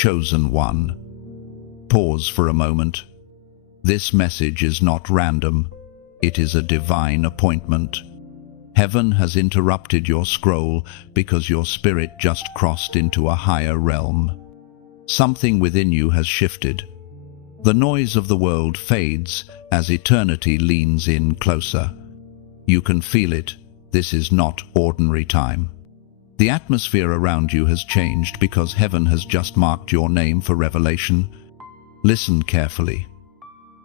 Chosen one. Pause for a moment. This message is not random. It is a divine appointment. Heaven has interrupted your scroll because your spirit just crossed into a higher realm. Something within you has shifted. The noise of the world fades as eternity leans in closer. You can feel it. This is not ordinary time. The atmosphere around you has changed because heaven has just marked your name for revelation. Listen carefully.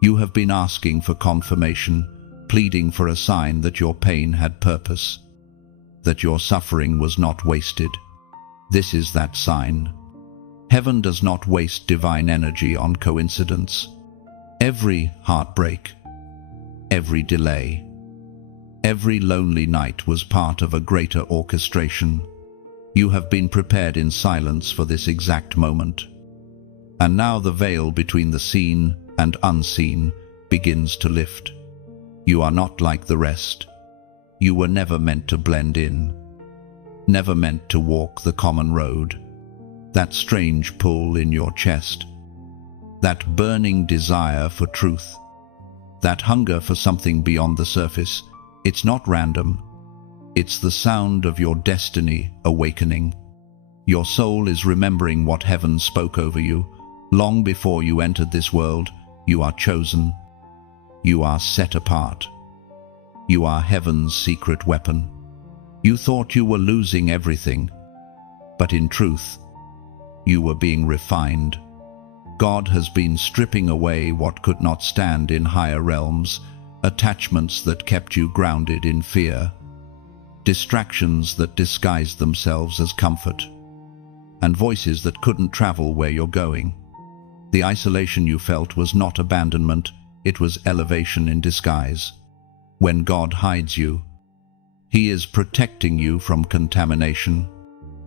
You have been asking for confirmation, pleading for a sign that your pain had purpose, that your suffering was not wasted. This is that sign. Heaven does not waste divine energy on coincidence. Every heartbreak, every delay, every lonely night was part of a greater orchestration. You have been prepared in silence for this exact moment. And now the veil between the seen and unseen begins to lift. You are not like the rest. You were never meant to blend in, never meant to walk the common road. That strange pull in your chest, that burning desire for truth, that hunger for something beyond the surface, it's not random. It's the sound of your destiny awakening. Your soul is remembering what heaven spoke over you. Long before you entered this world, you are chosen. You are set apart. You are heaven's secret weapon. You thought you were losing everything, but in truth, you were being refined. God has been stripping away what could not stand in higher realms, attachments that kept you grounded in fear, distractions that disguised themselves as comfort, and voices that couldn't travel where you're going. The isolation you felt was not abandonment, it was elevation in disguise. When God hides you, He is protecting you from contamination.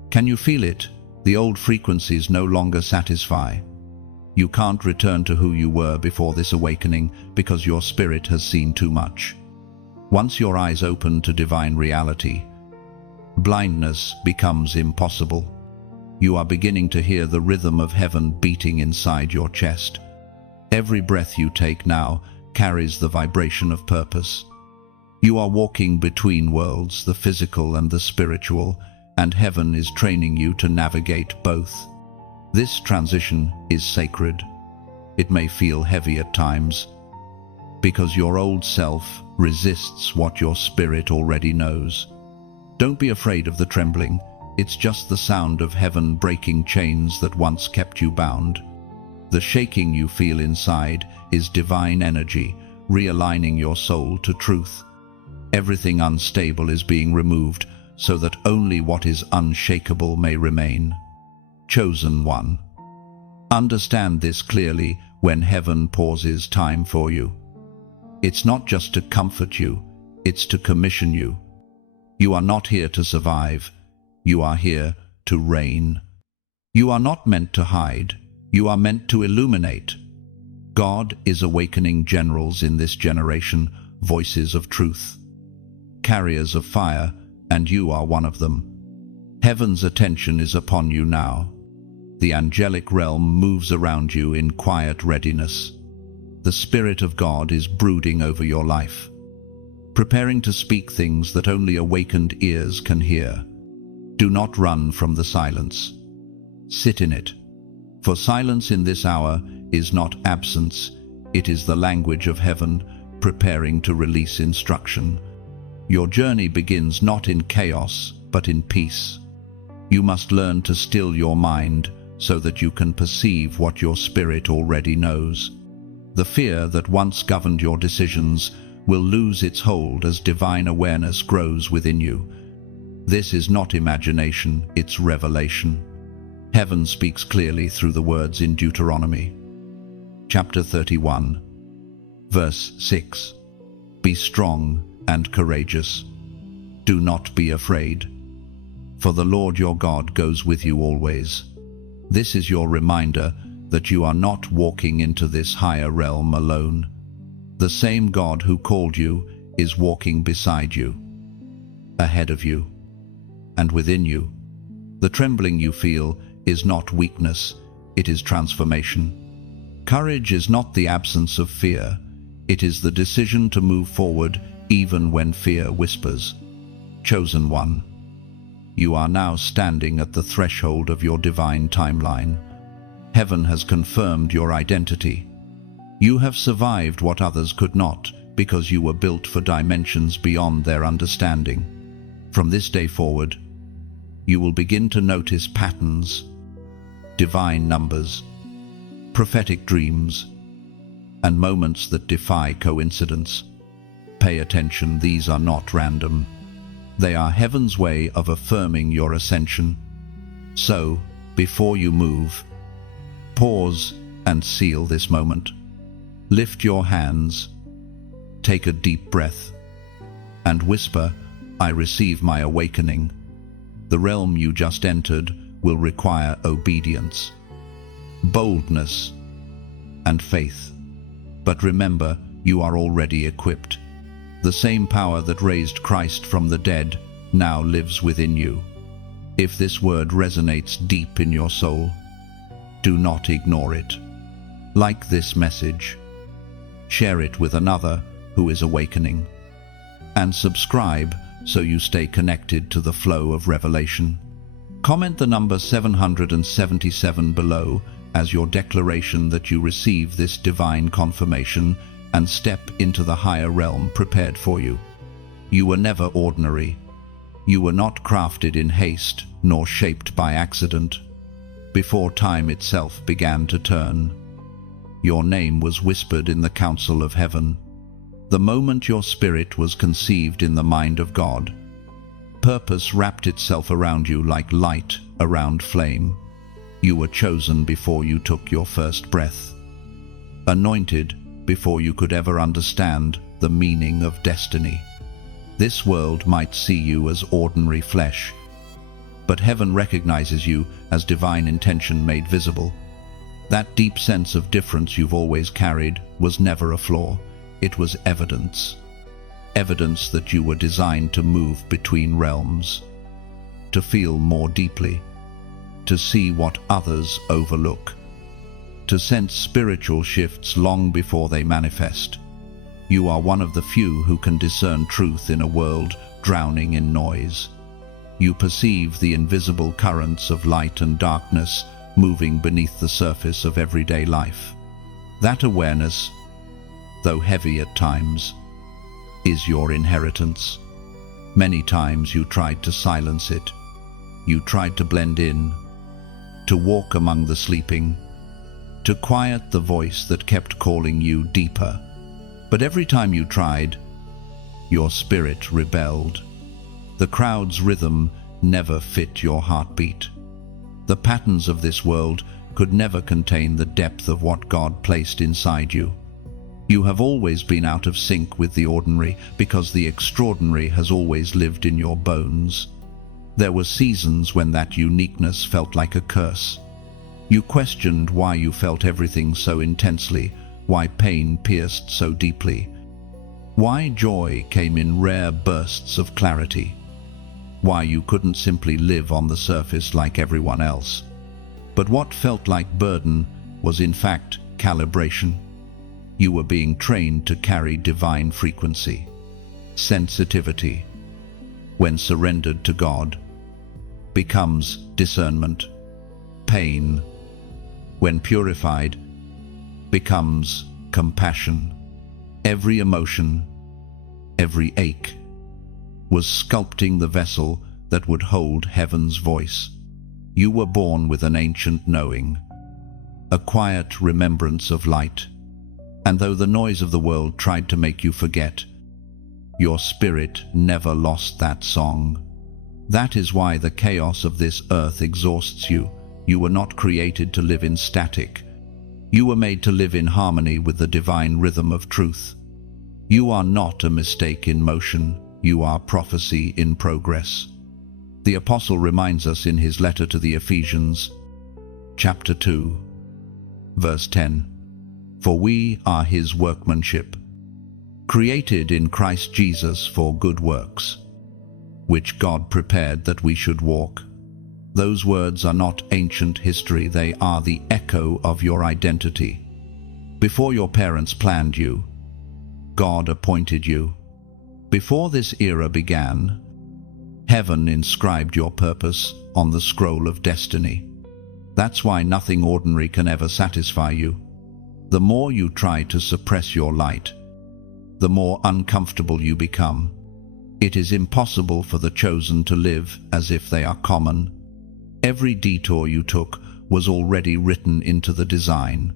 Can you feel it? The old frequencies no longer satisfy. You can't return to who you were before this awakening because your spirit has seen too much. Once your eyes open to divine reality, blindness becomes impossible. You are beginning to hear the rhythm of heaven beating inside your chest. Every breath you take now carries the vibration of purpose. You are walking between worlds, the physical and the spiritual, and heaven is training you to navigate both. This transition is sacred. It may feel heavy at times, because your old self resists what your spirit already knows. Don't be afraid of the trembling. It's just the sound of heaven breaking chains that once kept you bound. The shaking you feel inside is divine energy, realigning your soul to truth. Everything unstable is being removed so that only what is unshakable may remain. Chosen one. Understand this clearly when heaven pauses time for you. It's not just to comfort you, it's to commission you. You are not here to survive, you are here to reign. You are not meant to hide, you are meant to illuminate. God is awakening generals in this generation, voices of truth, carriers of fire, and you are one of them. Heaven's attention is upon you now. The angelic realm moves around you in quiet readiness. The Spirit of God is brooding over your life, preparing to speak things that only awakened ears can hear. Do not run from the silence. Sit in it. For silence in this hour is not absence, it is the language of heaven preparing to release instruction. Your journey begins not in chaos, but in peace. You must learn to still your mind so that you can perceive what your spirit already knows. The fear that once governed your decisions will lose its hold as divine awareness grows within you. This is not imagination, it's revelation. Heaven speaks clearly through the words in Deuteronomy. Chapter 31, verse 6. Be strong and courageous. Do not be afraid, for the Lord your God goes with you always. This is your reminder that you are not walking into this higher realm alone. The same God who called you is walking beside you, ahead of you, and within you. The trembling you feel is not weakness, it is transformation. Courage is not the absence of fear, it is the decision to move forward even when fear whispers. Chosen one, you are now standing at the threshold of your divine timeline. Heaven has confirmed your identity. You have survived what others could not, because you were built for dimensions beyond their understanding. From this day forward, you will begin to notice patterns, divine numbers, prophetic dreams, and moments that defy coincidence. Pay attention, these are not random. They are heaven's way of affirming your ascension. So, before you move, pause and seal this moment. Lift your hands, take a deep breath, and whisper, "I receive my awakening." The realm you just entered will require obedience, boldness, and faith. But remember, you are already equipped. The same power that raised Christ from the dead now lives within you. If this word resonates deep in your soul, do not ignore it. Like this message, share it with another who is awakening, and subscribe so you stay connected to the flow of revelation. Comment the number 777 below as your declaration that you receive this divine confirmation and step into the higher realm prepared for you. You were never ordinary. You were not crafted in haste nor shaped by accident. Before time itself began to turn, your name was whispered in the council of heaven. The moment your spirit was conceived in the mind of God, purpose wrapped itself around you like light around flame. You were chosen before you took your first breath, anointed before you could ever understand the meaning of destiny. This world might see you as ordinary flesh, but heaven recognizes you as divine intention made visible. That deep sense of difference you've always carried was never a flaw. It was evidence. Evidence that you were designed to move between realms, to feel more deeply, to see what others overlook, to sense spiritual shifts long before they manifest. You are one of the few who can discern truth in a world drowning in noise. You perceive the invisible currents of light and darkness moving beneath the surface of everyday life. That awareness, though heavy at times, is your inheritance. Many times you tried to silence it. You tried to blend in, to walk among the sleeping, to quiet the voice that kept calling you deeper. But every time you tried, your spirit rebelled. The crowd's rhythm never fit your heartbeat. The patterns of this world could never contain the depth of what God placed inside you. You have always been out of sync with the ordinary because the extraordinary has always lived in your bones. There were seasons when that uniqueness felt like a curse. You questioned why you felt everything so intensely, why pain pierced so deeply, why joy came in rare bursts of clarity, why you couldn't simply live on the surface like everyone else. But what felt like burden was in fact calibration. You were being trained to carry divine frequency, sensitivity. When surrendered to God, becomes discernment. Pain, when purified, becomes compassion. Every emotion, every ache, was sculpting the vessel that would hold heaven's voice. You were born with an ancient knowing, a quiet remembrance of light. And though the noise of the world tried to make you forget, your spirit never lost that song. That is why the chaos of this earth exhausts you. You were not created to live in static. You were made to live in harmony with the divine rhythm of truth. You are not a mistake in motion. You are prophecy in progress. The Apostle reminds us in his letter to the Ephesians, chapter 2, verse 10, "For we are his workmanship, created in Christ Jesus for good works, which God prepared that we should walk." Those words are not ancient history, they are the echo of your identity. Before your parents planned you, God appointed you. Before this era began, heaven inscribed your purpose on the scroll of destiny. That's why nothing ordinary can ever satisfy you. The more you try to suppress your light, the more uncomfortable you become. It is impossible for the chosen to live as if they are common. Every detour you took was already written into the design.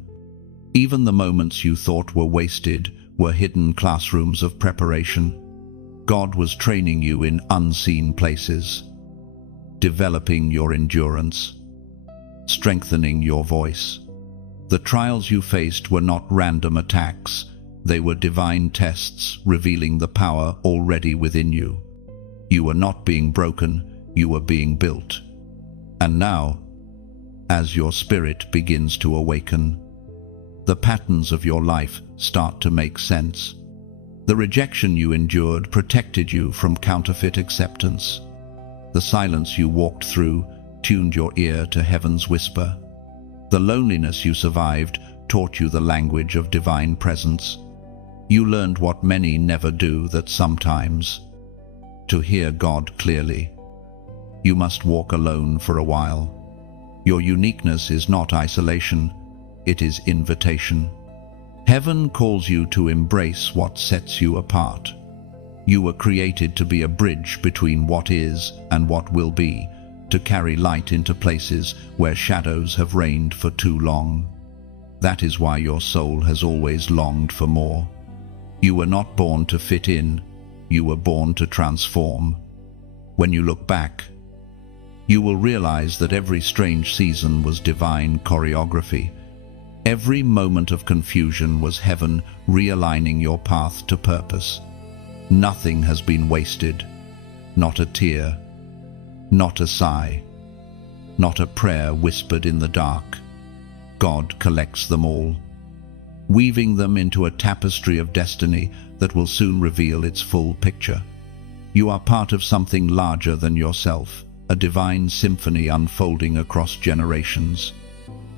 Even the moments you thought were wasted were hidden classrooms of preparation. God was training you in unseen places, developing your endurance, strengthening your voice. The trials you faced were not random attacks. They were divine tests revealing the power already within you. You were not being broken, you were being built. And now, as your spirit begins to awaken, the patterns of your life start to make sense. The rejection you endured protected you from counterfeit acceptance. The silence you walked through tuned your ear to heaven's whisper. The loneliness you survived taught you the language of divine presence. You learned what many never do, that sometimes, to hear God clearly, you must walk alone for a while. Your uniqueness is not isolation, it is invitation. Heaven calls you to embrace what sets you apart. You were created to be a bridge between what is and what will be, to carry light into places where shadows have reigned for too long. That is why your soul has always longed for more. You were not born to fit in, you were born to transform. When you look back, you will realize that every strange season was divine choreography. Every moment of confusion was heaven realigning your path to purpose. Nothing has been wasted, not a tear, not a sigh, not a prayer whispered in the dark. God collects them all, weaving them into a tapestry of destiny that will soon reveal its full picture. You are part of something larger than yourself, a divine symphony unfolding across generations.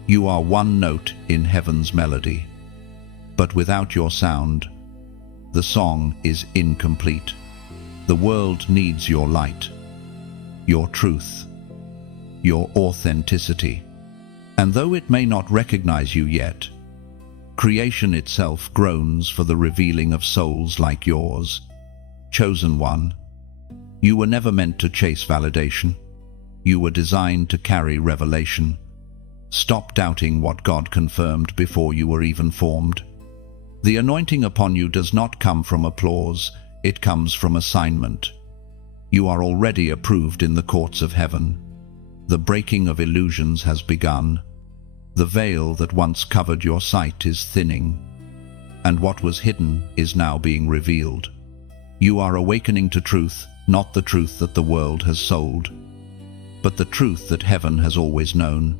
You are one note in heaven's melody, but without your sound, the song is incomplete. The world needs your light, your truth, your authenticity. And though it may not recognize you yet, creation itself groans for the revealing of souls like yours. Chosen one, you were never meant to chase validation. You were designed to carry revelation. Stop doubting what God confirmed before you were even formed. The anointing upon you does not come from applause, it comes from assignment. You are already approved in the courts of heaven. The breaking of illusions has begun. The veil that once covered your sight is thinning, and what was hidden is now being revealed. You are awakening to truth, not the truth that the world has sold, but the truth that heaven has always known.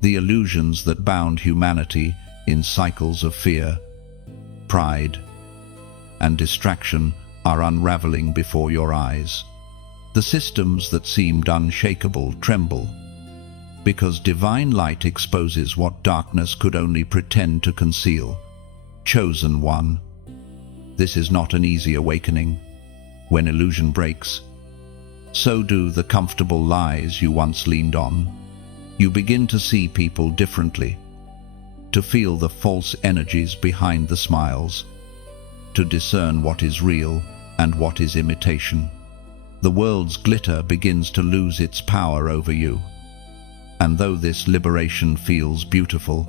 The illusions that bound humanity in cycles of fear, pride, and distraction are unraveling before your eyes. The systems that seemed unshakable tremble, because divine light exposes what darkness could only pretend to conceal. Chosen one, this is not an easy awakening. When illusion breaks, so do the comfortable lies you once leaned on. You begin to see people differently, to feel the false energies behind the smiles, to discern what is real and what is imitation. The world's glitter begins to lose its power over you. And though this liberation feels beautiful,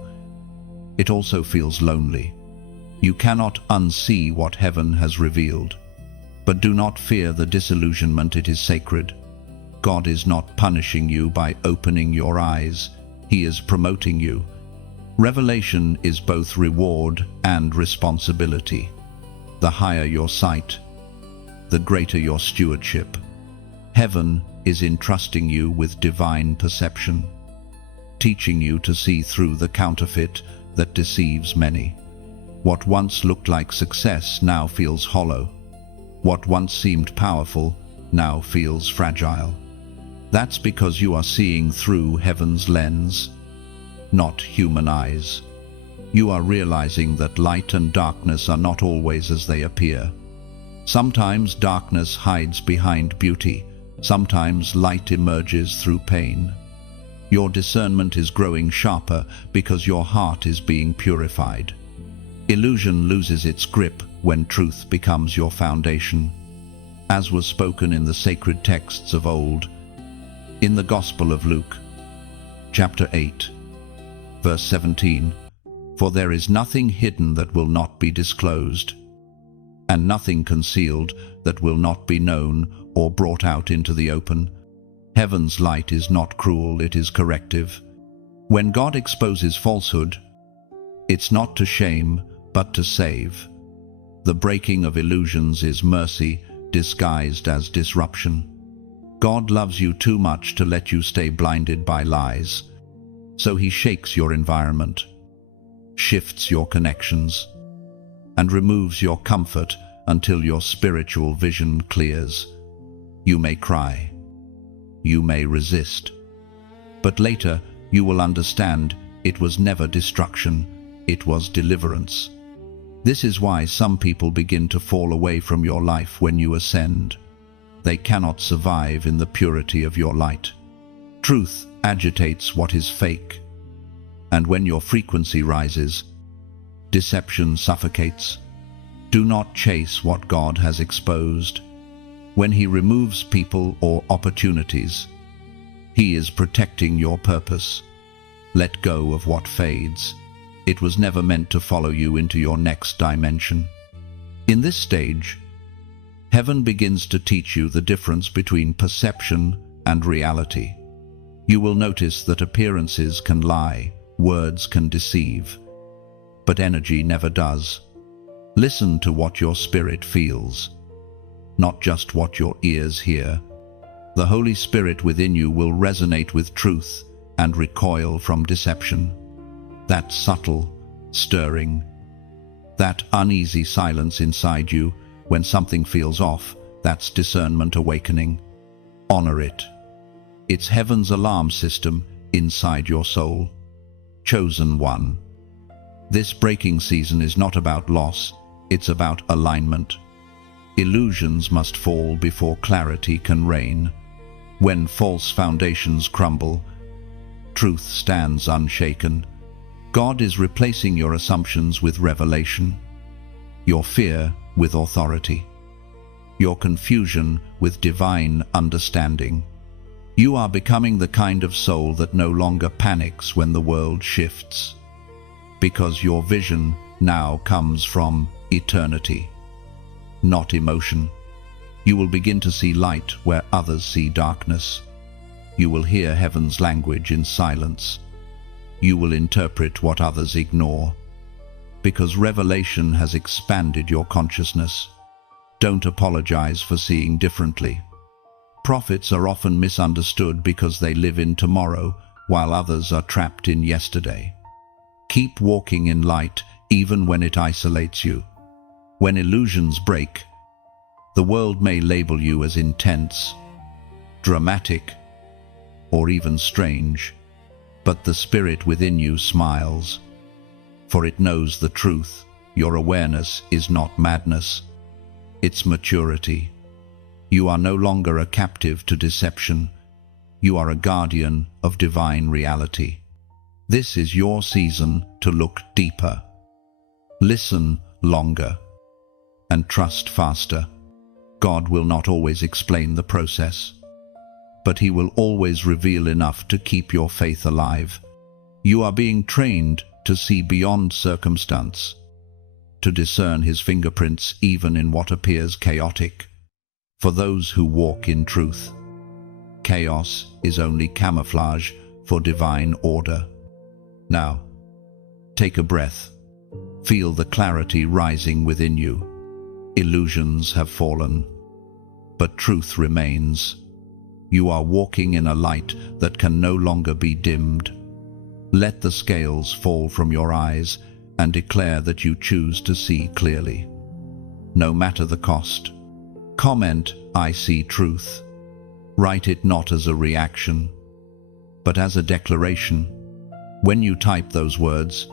it also feels lonely. You cannot unsee what heaven has revealed. But do not fear the disillusionment, it is sacred. God is not punishing you by opening your eyes, He is promoting you. Revelation is both reward and responsibility. The higher your sight, the greater your stewardship. Heaven is entrusting you with divine perception, teaching you to see through the counterfeit that deceives many. What once looked like success now feels hollow. What once seemed powerful now feels fragile. That's because you are seeing through heaven's lens, not human eyes. You are realizing that light and darkness are not always as they appear. Sometimes darkness hides behind beauty. Sometimes light emerges through pain. Your discernment is growing sharper because your heart is being purified. Illusion loses its grip when truth becomes your foundation. As was spoken in the sacred texts of old, in the Gospel of Luke, chapter 8, verse 17, "For there is nothing hidden that will not be disclosed, and nothing concealed that will not be known or brought out into the open." Heaven's light is not cruel, it is corrective. When God exposes falsehood, it's not to shame, but to save. The breaking of illusions is mercy disguised as disruption. God loves you too much to let you stay blinded by lies. So he shakes your environment, shifts your connections, and removes your comfort until your spiritual vision clears. You may cry. You may resist. But later you will understand it was never destruction, it was deliverance. This is why some people begin to fall away from your life when you ascend. They cannot survive in the purity of your light. Truth agitates what is fake. And when your frequency rises, deception suffocates. Do not chase what God has exposed. When he removes people or opportunities, he is protecting your purpose. Let go of what fades. It was never meant to follow you into your next dimension. In this stage, heaven begins to teach you the difference between perception and reality. You will notice that appearances can lie, words can deceive, but energy never does. Listen to what your spirit feels, not just what your ears hear. The Holy Spirit within you will resonate with truth and recoil from deception. That subtle, stirring, that uneasy silence inside you when something feels off, that's discernment awakening. Honor it. It's heaven's alarm system inside your soul. Chosen one. This breaking season is not about loss, it's about alignment. Illusions must fall before clarity can reign. When false foundations crumble, truth stands unshaken. God is replacing your assumptions with revelation, your fear with authority, your confusion with divine understanding. You are becoming the kind of soul that no longer panics when the world shifts, because your vision now comes from eternity, not emotion. You will begin to see light where others see darkness. You will hear heaven's language in silence. You will interpret what others ignore, because revelation has expanded your consciousness. Don't apologize for seeing differently. Prophets are often misunderstood because they live in tomorrow, while others are trapped in yesterday. Keep walking in light, even when it isolates you. When illusions break, the world may label you as intense, dramatic, or even strange. But the spirit within you smiles, for it knows the truth. Your awareness is not madness, it's maturity. You are no longer a captive to deception. You are a guardian of divine reality. This is your season to look deeper, listen longer, and trust faster. God will not always explain the process, but he will always reveal enough to keep your faith alive. You are being trained to see beyond circumstance, to discern his fingerprints even in what appears chaotic. For those who walk in truth, chaos is only camouflage for divine order. Now, take a breath. Feel the clarity rising within you. Illusions have fallen, but truth remains. You are walking in a light that can no longer be dimmed. Let the scales fall from your eyes and declare that you choose to see clearly, no matter the cost. Comment, "I see truth." Write it not as a reaction, but as a declaration. When you type those words,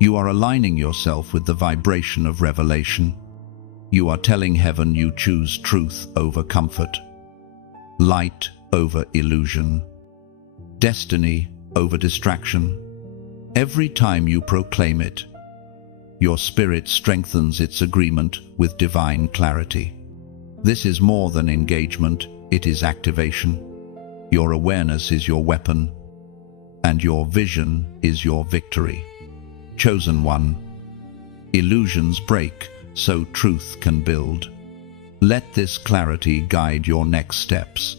you are aligning yourself with the vibration of revelation. You are telling heaven you choose truth over comfort, light over illusion, destiny over distraction. Every time you proclaim it, your spirit strengthens its agreement with divine clarity. This is more than engagement, it is activation. Your awareness is your weapon, and your vision is your victory. Chosen one, illusions break so truth can build. Let this clarity guide your next steps.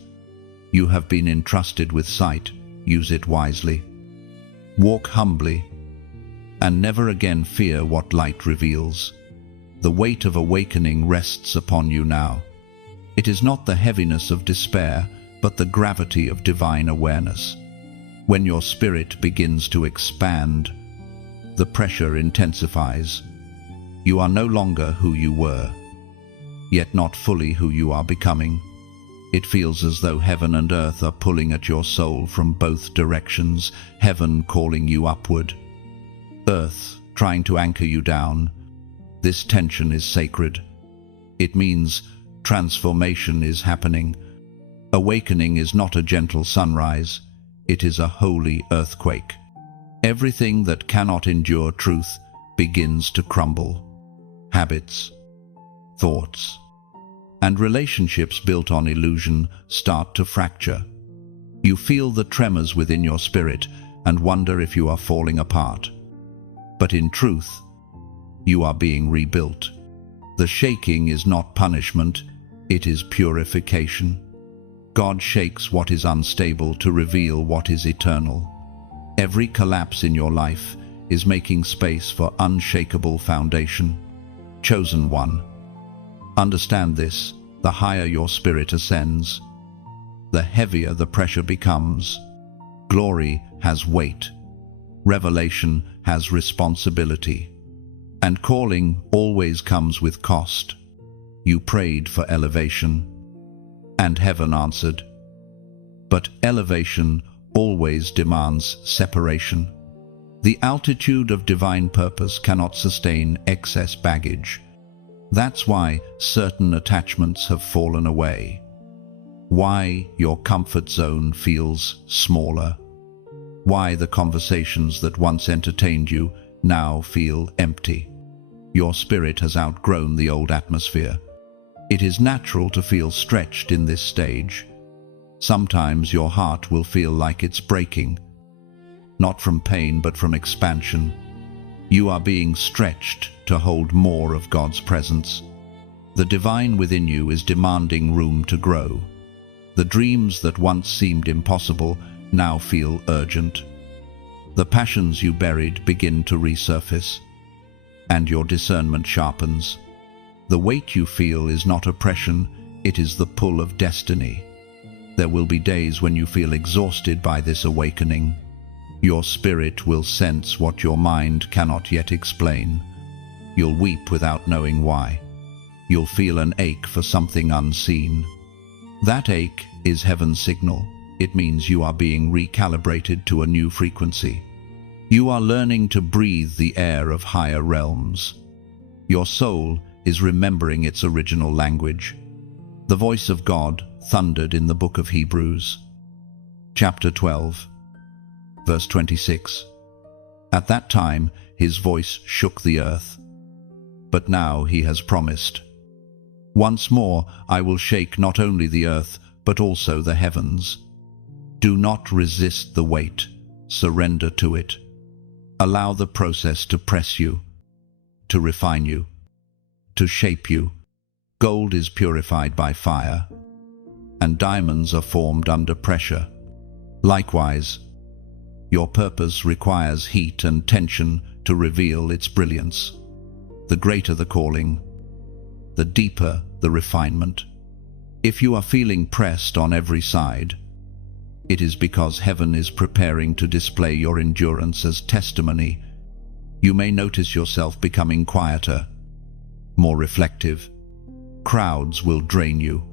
You have been entrusted with sight, use it wisely. Walk humbly, and never again fear what light reveals. The weight of awakening rests upon you now. It is not the heaviness of despair, but the gravity of divine awareness. When your spirit begins to expand, the pressure intensifies. You are no longer who you were, yet not fully who you are becoming. It feels as though heaven and earth are pulling at your soul from both directions, heaven calling you upward, earth trying to anchor you down. This tension is sacred. It means transformation is happening. Awakening is not a gentle sunrise, it is a holy earthquake. Everything that cannot endure truth begins to crumble. Habits, thoughts, and relationships built on illusion start to fracture. You feel the tremors within your spirit and wonder if you are falling apart. But in truth, you are being rebuilt. The shaking is not punishment, it is purification. God shakes what is unstable to reveal what is eternal. Every collapse in your life is making space for unshakable foundation. Chosen one, understand this: the higher your spirit ascends, the heavier the pressure becomes. Glory has weight, revelation has responsibility, and calling always comes with cost. You prayed for elevation, and heaven answered. But elevation always demands separation. The altitude of divine purpose cannot sustain excess baggage. That's why certain attachments have fallen away. Why your comfort zone feels smaller. Why the conversations that once entertained you now feel empty. Your spirit has outgrown the old atmosphere. It is natural to feel stretched in this stage. Sometimes your heart will feel like it's breaking, not from pain but from expansion. You are being stretched to hold more of God's presence. The divine within you is demanding room to grow. The dreams that once seemed impossible now feel urgent. The passions you buried begin to resurface, and your discernment sharpens. The weight you feel is not oppression, it is the pull of destiny. There will be days when you feel exhausted by this awakening. Your spirit will sense what your mind cannot yet explain. You'll weep without knowing why. You'll feel an ache for something unseen. That ache is heaven's signal. It means you are being recalibrated to a new frequency. You are learning to breathe the air of higher realms. Your soul is remembering its original language. The voice of God thundered in the book of Hebrews, chapter 12, verse 26. At that time, his voice shook the earth. But now he has promised, once more I will shake not only the earth, but also the heavens. Do not resist the weight, surrender to it. Allow the process to press you, to refine you, to shape you. Gold is purified by fire, and diamonds are formed under pressure. Likewise, your purpose requires heat and tension to reveal its brilliance. The greater the calling, the deeper the refinement. If you are feeling pressed on every side, it is because heaven is preparing to display your endurance as testimony. You may notice yourself becoming quieter, more reflective. Crowds will drain you,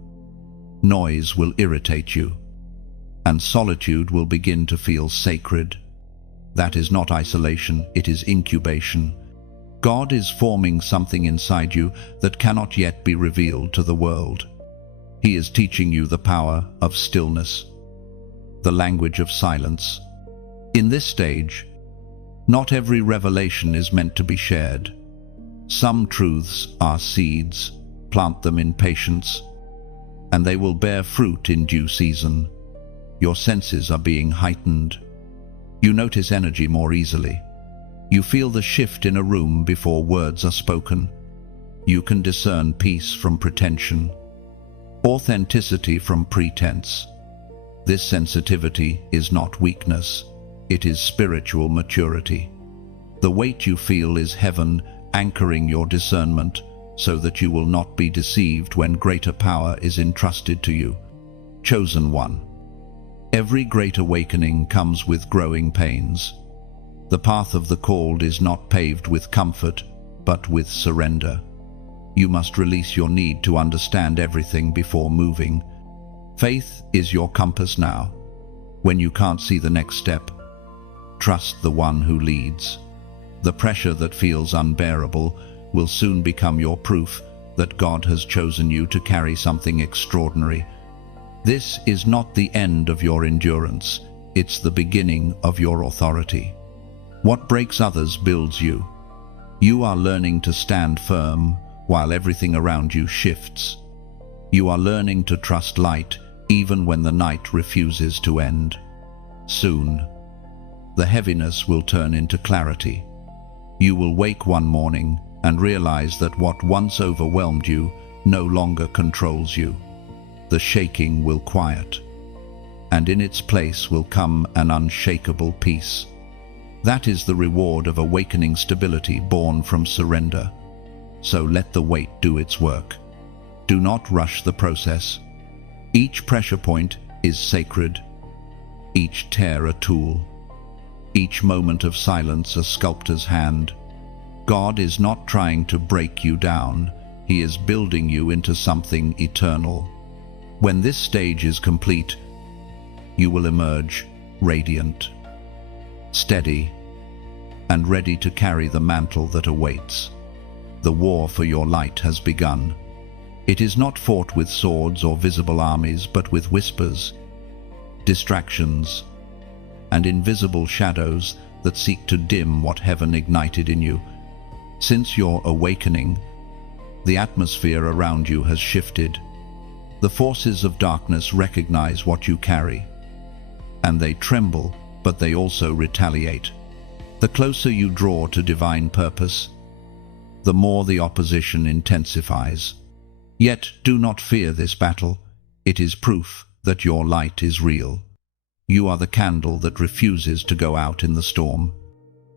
Noise will irritate you, and solitude will begin to feel sacred. That is not isolation, it is incubation. God is forming something inside you that cannot yet be revealed to the world. He is teaching you the power of stillness, the language of silence. In this stage, not every revelation is meant to be shared. Some truths are seeds. Plant them in patience, and they will bear fruit in due season. Your senses are being heightened. You notice energy more easily. You feel the shift in a room before words are spoken. You can discern peace from pretension, authenticity from pretense. This sensitivity is not weakness, it is spiritual maturity. The weight you feel is heaven anchoring your discernment so that you will not be deceived when greater power is entrusted to you. Chosen one. Every great awakening comes with growing pains. The path of the called is not paved with comfort, but with surrender. You must release your need to understand everything before moving. Faith is your compass now. When you can't see the next step, trust the one who leads. The pressure that feels unbearable will soon become your proof that God has chosen you to carry something extraordinary. This is not the end of your endurance, it's the beginning of your authority. What breaks others builds you. You are learning to stand firm while everything around you shifts. You are learning to trust light even when the night refuses to end. Soon, the heaviness will turn into clarity. You will wake one morning and realize that what once overwhelmed you no longer controls you. The shaking will quiet, and in its place will come an unshakable peace. That is the reward of awakening stability born from surrender. So let the weight do its work. Do not rush the process. Each pressure point is sacred, each tear a tool, each moment of silence a sculptor's hand. God is not trying to break you down, He is building you into something eternal. When this stage is complete, you will emerge radiant, steady, and ready to carry the mantle that awaits. The war for your light has begun. It is not fought with swords or visible armies, but with whispers, distractions, and invisible shadows that seek to dim what heaven ignited in you. Since your awakening, the atmosphere around you has shifted. The forces of darkness recognize what you carry, and they tremble, but they also retaliate. The closer you draw to divine purpose, the more the opposition intensifies. Yet do not fear this battle. It is proof that your light is real. You are the candle that refuses to go out in the storm.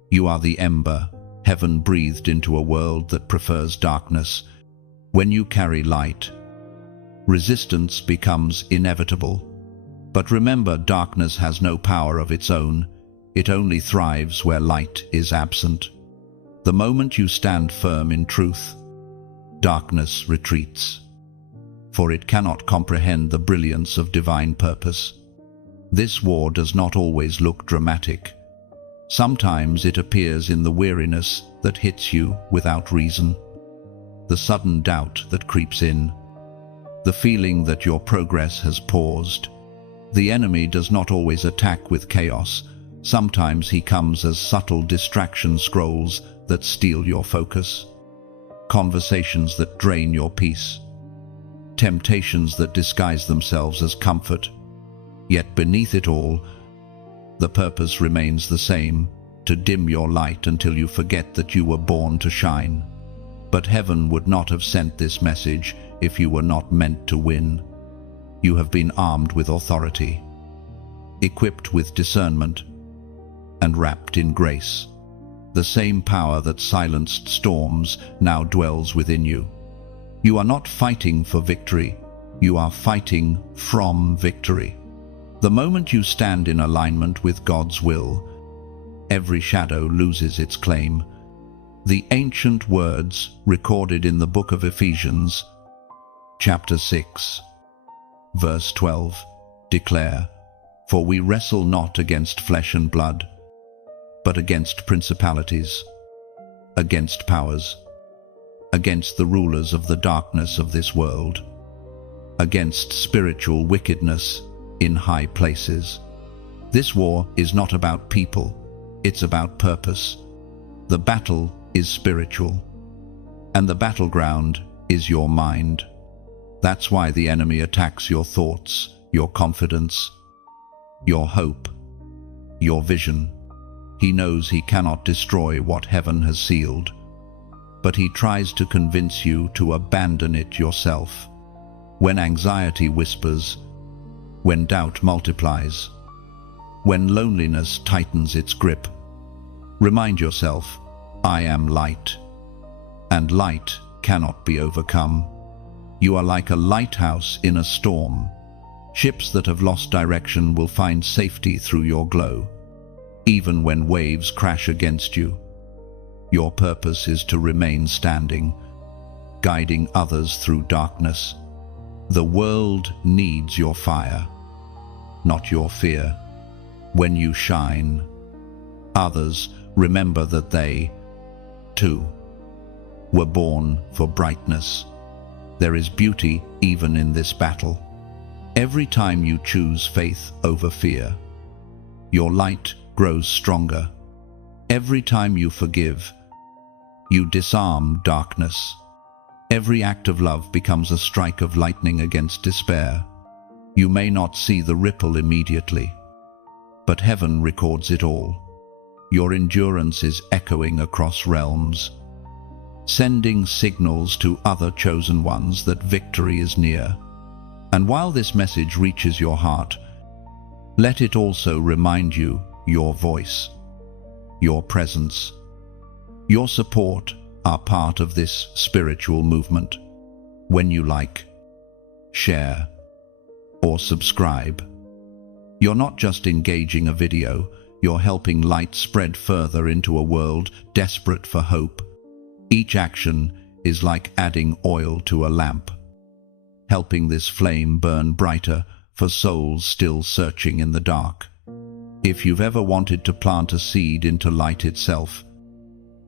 You are the ember heaven breathed into a world that prefers darkness. When you carry light, resistance becomes inevitable. But remember, darkness has no power of its own. It only thrives where light is absent. The moment you stand firm in truth, darkness retreats, for it cannot comprehend the brilliance of divine purpose. This war does not always look dramatic. Sometimes it appears in the weariness that hits you without reason, the sudden doubt that creeps in, the feeling that your progress has paused. The enemy does not always attack with chaos. Sometimes he comes as subtle distraction scrolls that steal your focus, conversations that drain your peace, temptations that disguise themselves as comfort. Yet beneath it all, the purpose remains the same: to dim your light until you forget that you were born to shine. But heaven would not have sent this message if you were not meant to win. You have been armed with authority, equipped with discernment, and wrapped in grace. The same power that silenced storms now dwells within you. You are not fighting for victory, you are fighting from victory. The moment you stand in alignment with God's will, every shadow loses its claim. The ancient words recorded in the book of Ephesians, chapter 6. Verse 12, declare, "For we wrestle not against flesh and blood, but against principalities, against powers, against the rulers of the darkness of this world, against spiritual wickedness in high places." This war is not about people, it's about purpose. The battle is spiritual, and the battleground is your mind. That's why the enemy attacks your thoughts, your confidence, your hope, your vision. He knows he cannot destroy what heaven has sealed, but he tries to convince you to abandon it yourself. When anxiety whispers, when doubt multiplies, when loneliness tightens its grip, remind yourself, I am light, and light cannot be overcome. You are like a lighthouse in a storm. Ships that have lost direction will find safety through your glow, even when waves crash against you. Your purpose is to remain standing, guiding others through darkness. The world needs your fire, not your fear. When you shine, others remember that they, too, were born for brightness. There is beauty even in this battle. Every time you choose faith over fear, your light grows stronger. Every time you forgive, you disarm darkness. Every act of love becomes a strike of lightning against despair. You may not see the ripple immediately, but heaven records it all. Your endurance is echoing across realms, sending signals to other chosen ones that victory is near. And while this message reaches your heart, let it also remind you your voice, your presence, your support are part of this spiritual movement. When you like, share, or subscribe, you're not just engaging a video, you're helping light spread further into a world desperate for hope. Each action is like adding oil to a lamp, helping this flame burn brighter for souls still searching in the dark. If you've ever wanted to plant a seed into light itself,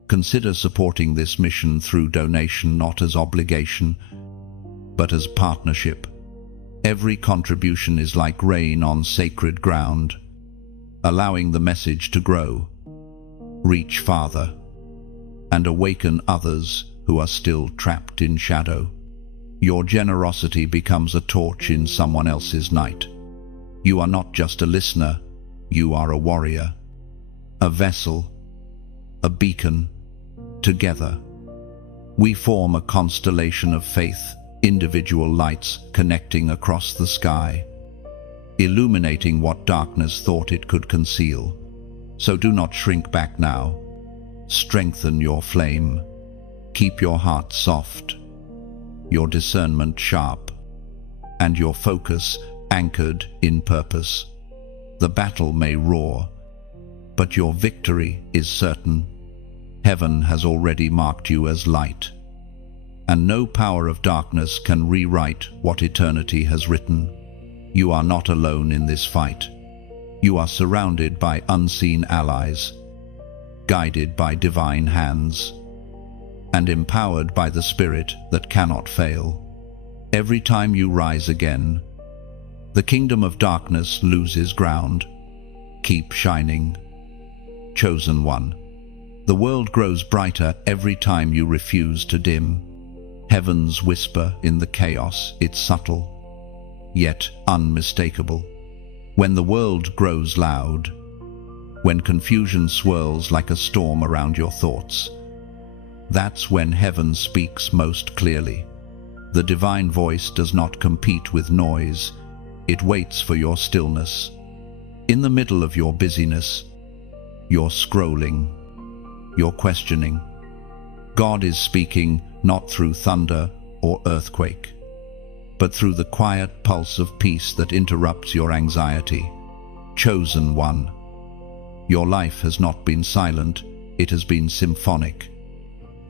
consider supporting this mission through donation, not as obligation, but as partnership. Every contribution is like rain on sacred ground, allowing the message to grow, reach farther, and awaken others who are still trapped in shadow. Your generosity becomes a torch in someone else's night. You are not just a listener, you are a warrior, a vessel, a beacon. Together, we form a constellation of faith, individual lights connecting across the sky, illuminating what darkness thought it could conceal. So do not shrink back now. Strengthen your flame. Keep your heart soft, your discernment sharp, and your focus anchored in purpose. The battle may roar, but your victory is certain. Heaven has already marked you as light, and no power of darkness can rewrite what eternity has written. You are not alone in this fight. You are surrounded by unseen allies, guided by divine hands, and empowered by the spirit that cannot fail. Every time you rise again, the kingdom of darkness loses ground. Keep shining, chosen one. The world grows brighter every time you refuse to dim. Heaven's whisper in the chaos, it's subtle, yet unmistakable. When the world grows loud, when confusion swirls like a storm around your thoughts, that's when heaven speaks most clearly. The divine voice does not compete with noise, it waits for your stillness. In the middle of your busyness, your scrolling, your questioning, God is speaking not through thunder or earthquake, but through the quiet pulse of peace that interrupts your anxiety. Chosen one, your life has not been silent, it has been symphonic.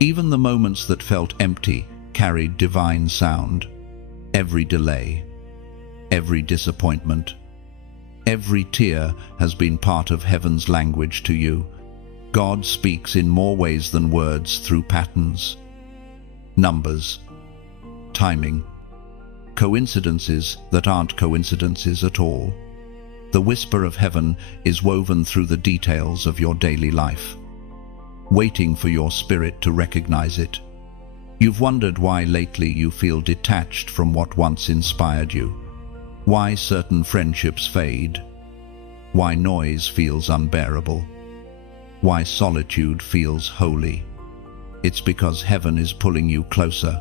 Even the moments that felt empty carried divine sound. Every delay, every disappointment. Every tear has been part of heaven's language to you. God speaks in more ways than words through patterns, numbers, timing, coincidences that aren't coincidences at all. The whisper of heaven is woven through the details of your daily life, waiting for your spirit to recognize it. You've wondered why lately you feel detached from what once inspired you, why certain friendships fade, why noise feels unbearable, why solitude feels holy. It's because heaven is pulling you closer.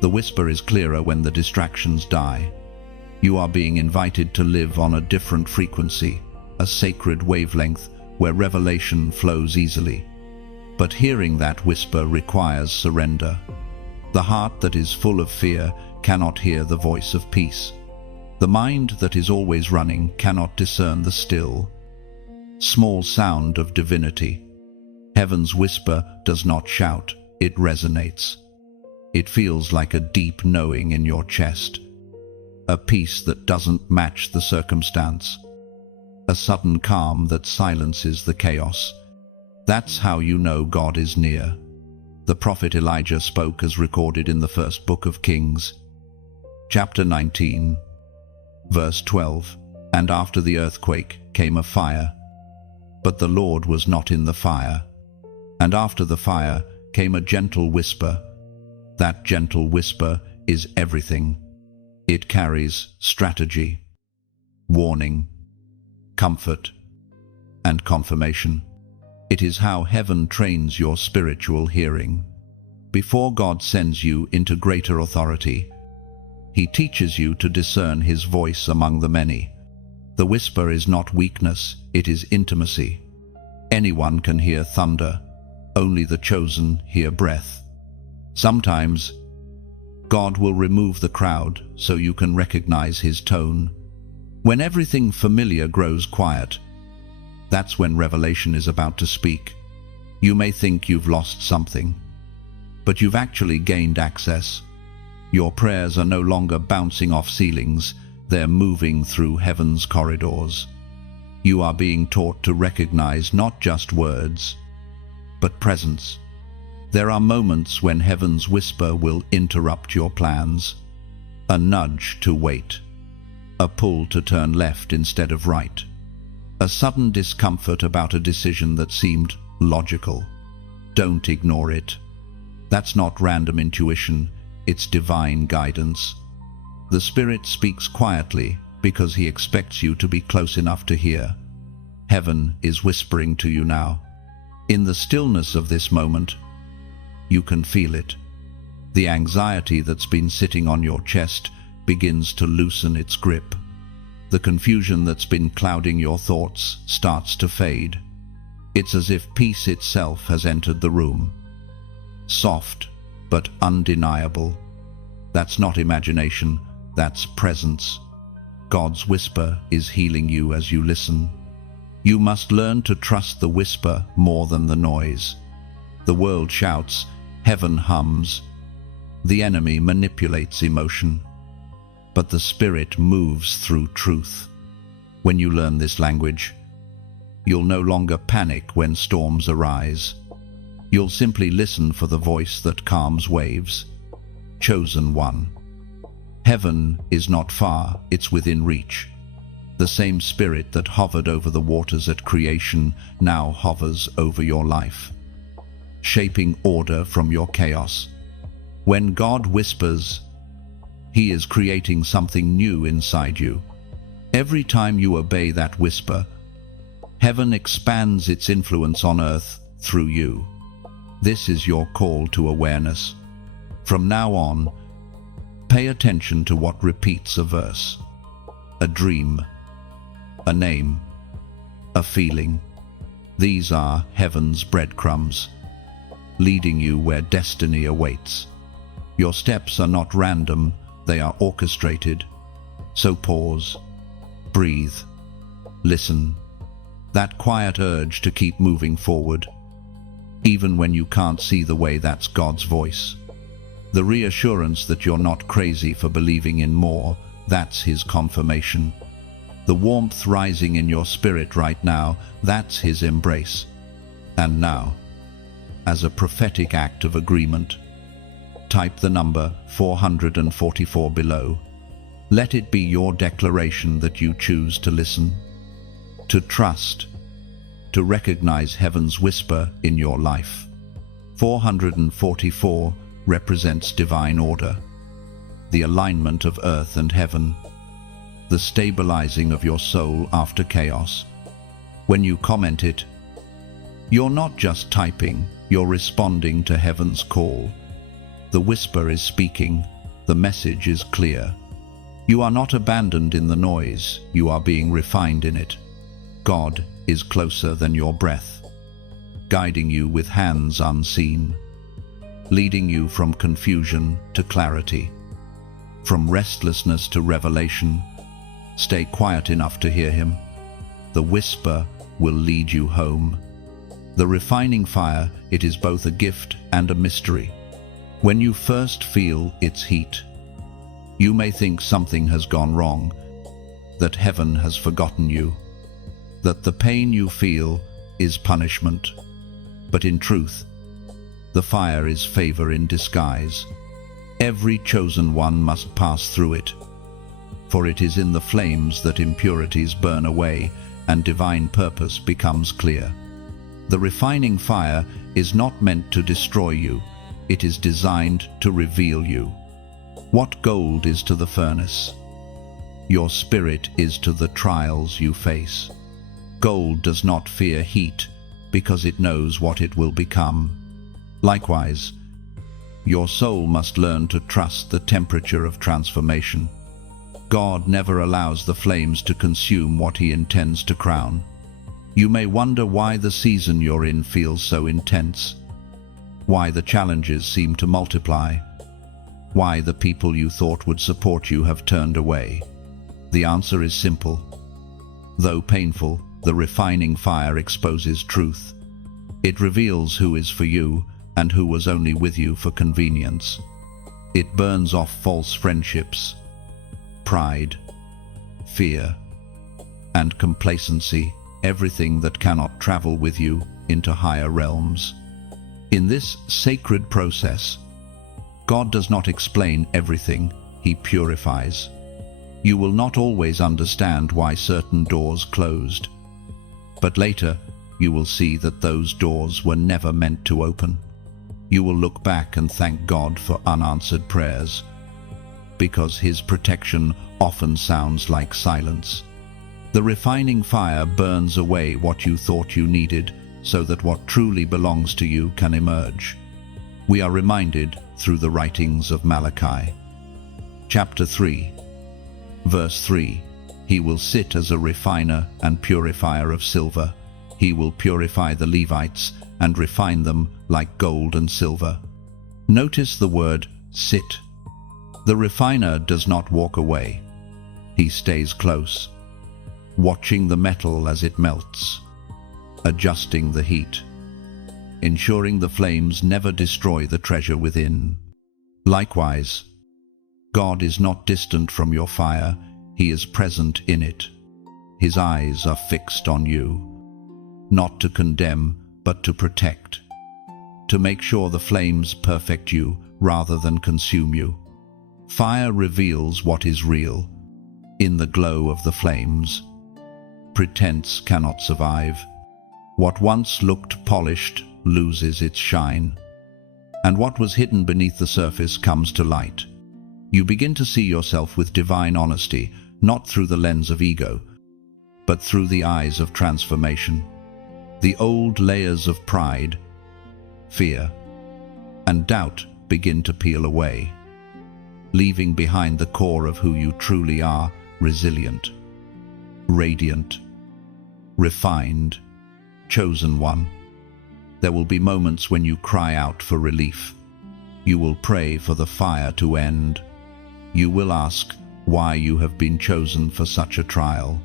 The whisper is clearer when the distractions die. You are being invited to live on a different frequency, a sacred wavelength where revelation flows easily. But hearing that whisper requires surrender. The heart that is full of fear cannot hear the voice of peace. The mind that is always running cannot discern the still, small sound of divinity. Heaven's whisper does not shout, it resonates. It feels like a deep knowing in your chest, a peace that doesn't match the circumstance, a sudden calm that silences the chaos. That's how you know God is near. The prophet Elijah spoke as recorded in the first book of Kings, chapter 19, verse 12. And after the earthquake came a fire, but the Lord was not in the fire. And after the fire came a gentle whisper. That gentle whisper is everything. It carries strategy, warning, comfort, and confirmation. It is how heaven trains your spiritual hearing. Before God sends you into greater authority, He teaches you to discern His voice among the many. The whisper is not weakness, it is intimacy. Anyone can hear thunder, only the chosen hear breath. Sometimes, God will remove the crowd so you can recognize His tone. When everything familiar grows quiet, that's when revelation is about to speak. You may think you've lost something, but you've actually gained access. Your prayers are no longer bouncing off ceilings, they're moving through heaven's corridors. You are being taught to recognize not just words, but presence. There are moments when heaven's whisper will interrupt your plans. A nudge to wait, a pull to turn left instead of right, a sudden discomfort about a decision that seemed logical. Don't ignore it. That's not random intuition, it's divine guidance. The Spirit speaks quietly because He expects you to be close enough to hear. Heaven is whispering to you now. In the stillness of this moment, you can feel it. The anxiety that's been sitting on your chest begins to loosen its grip. The confusion that's been clouding your thoughts starts to fade. It's as if peace itself has entered the room. Soft, but undeniable. That's not imagination, that's presence. God's whisper is healing you as you listen. You must learn to trust the whisper more than the noise. The world shouts, heaven hums. The enemy manipulates emotion. But the Spirit moves through truth. When you learn this language, you'll no longer panic when storms arise. You'll simply listen for the voice that calms waves. Chosen one. Heaven is not far, it's within reach. The same Spirit that hovered over the waters at creation now hovers over your life, shaping order from your chaos. When God whispers, He is creating something new inside you. Every time you obey that whisper, heaven expands its influence on earth through you. This is your call to awareness. From now on, pay attention to what repeats a verse, a dream, a name, a feeling. These are heaven's breadcrumbs, leading you where destiny awaits. Your steps are not random, they are orchestrated. So pause, breathe, listen. That quiet urge to keep moving forward, even when you can't see the way, that's God's voice. The reassurance that you're not crazy for believing in more that's his confirmation. The warmth rising in your spirit right now, that's his embrace. And now, as a prophetic act of agreement, type the number 444 below. Let it be your declaration that you choose to listen, to trust, to recognize heaven's whisper in your life. 444 represents divine order, the alignment of earth and heaven, the stabilizing of your soul after chaos. When you comment it, you're not just typing, you're responding to heaven's call. The whisper is speaking, the message is clear. You are not abandoned in the noise, you are being refined in it. God is closer than your breath, guiding you with hands unseen, leading you from confusion to clarity, from restlessness to revelation. Stay quiet enough to hear him. The whisper will lead you home. The refining fire, it is both a gift and a mystery. When you first feel its heat, you may think something has gone wrong, that heaven has forgotten you, that the pain you feel is punishment. But in truth, the fire is favor in disguise. Every chosen one must pass through it, for it is in the flames that impurities burn away and divine purpose becomes clear. The refining fire is not meant to destroy you, it is designed to reveal you. What gold is to the furnace, your spirit is to the trials you face. Gold does not fear heat because it knows what it will become. Likewise, your soul must learn to trust the temperature of transformation. God never allows the flames to consume what he intends to crown. You may wonder why the season you're in feels so intense, why the challenges seem to multiply, why the people you thought would support you have turned away. The answer is simple. Though painful, the refining fire exposes truth. It reveals who is for you and who was only with you for convenience. It burns off false friendships, pride, fear, and complacency, everything that cannot travel with you into higher realms. In this sacred process, God does not explain everything, he purifies. You will not always understand why certain doors closed, but later you will see that those doors were never meant to open. You will look back and thank God for unanswered prayers, because his protection often sounds like silence. The refining fire burns away what you thought you needed so that what truly belongs to you can emerge. We are reminded through the writings of Malachi. Chapter 3, verse 3, he will sit as a refiner and purifier of silver. He will purify the Levites and refine them like gold and silver. Notice the word sit. The refiner does not walk away. He stays close, watching the metal as it melts, adjusting the heat, ensuring the flames never destroy the treasure within. Likewise, God is not distant from your fire, he is present in it. His eyes are fixed on you, not to condemn, but to protect, to make sure the flames perfect you rather than consume you. Fire reveals what is real. In the glow of the flames, pretense cannot survive. What once looked polished loses its shine, and what was hidden beneath the surface comes to light. You begin to see yourself with divine honesty, not through the lens of ego, but through the eyes of transformation. The old layers of pride, fear, and doubt begin to peel away, leaving behind the core of who you truly are: resilient, radiant, refined, chosen one. There will be moments when you cry out for relief. You will pray for the fire to end. You will ask why you have been chosen for such a trial.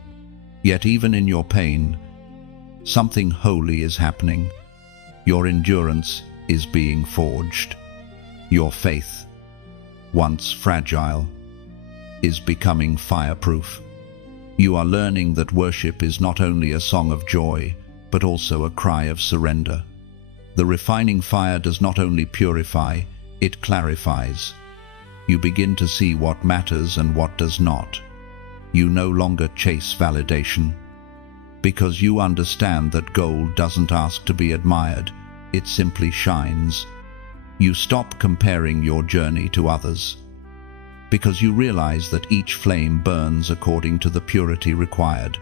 Yet even in your pain, something holy is happening. Your endurance is being forged. Your faith, once fragile, is becoming fireproof. You are learning that worship is not only a song of joy, but also a cry of surrender. The refining fire does not only purify, it clarifies. You begin to see what matters and what does not. You no longer chase validation, because you understand that gold doesn't ask to be admired, it simply shines. You stop comparing your journey to others, because you realize that each flame burns according to the purity required.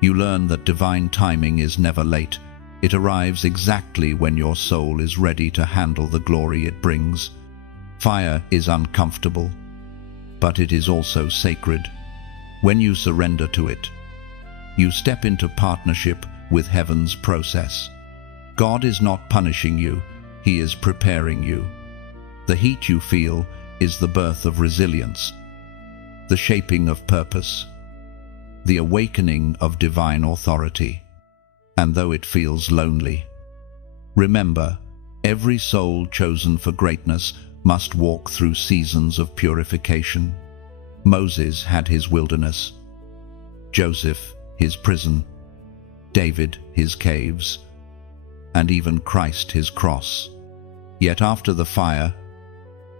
You learn that divine timing is never late. It arrives exactly when your soul is ready to handle the glory it brings. Fire is uncomfortable, but it is also sacred. When you surrender to it, you step into partnership with heaven's process. God is not punishing you, He is preparing you. The heat you feel is the birth of resilience, the shaping of purpose, the awakening of divine authority. And though it feels lonely, remember, every soul chosen for greatness must walk through seasons of purification. Moses had his wilderness, Joseph his prison, David his caves, and even Christ his cross. Yet after the fire,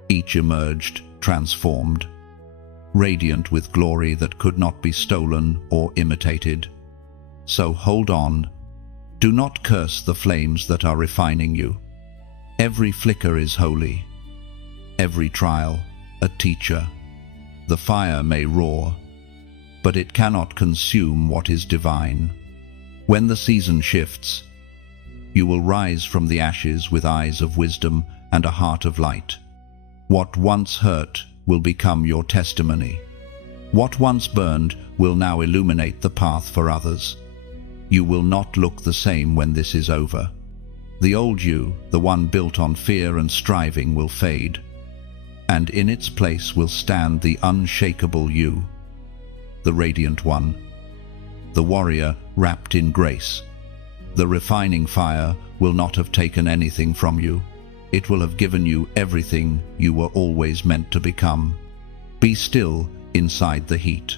each emerged transformed, radiant with glory that could not be stolen or imitated. So hold on. Do not curse the flames that are refining you. Every flicker is holy, every trial a teacher. The fire may roar, but it cannot consume what is divine. When the season shifts, you will rise from the ashes with eyes of wisdom and a heart of light. What once hurt will become your testimony. What once burned will now illuminate the path for others. You will not look the same when this is over. The old you, the one built on fear and striving, will fade, and in its place will stand the unshakable you, the radiant one, the warrior wrapped in grace. The refining fire will not have taken anything from you. It will have given you everything you were always meant to become. Be still inside the heat.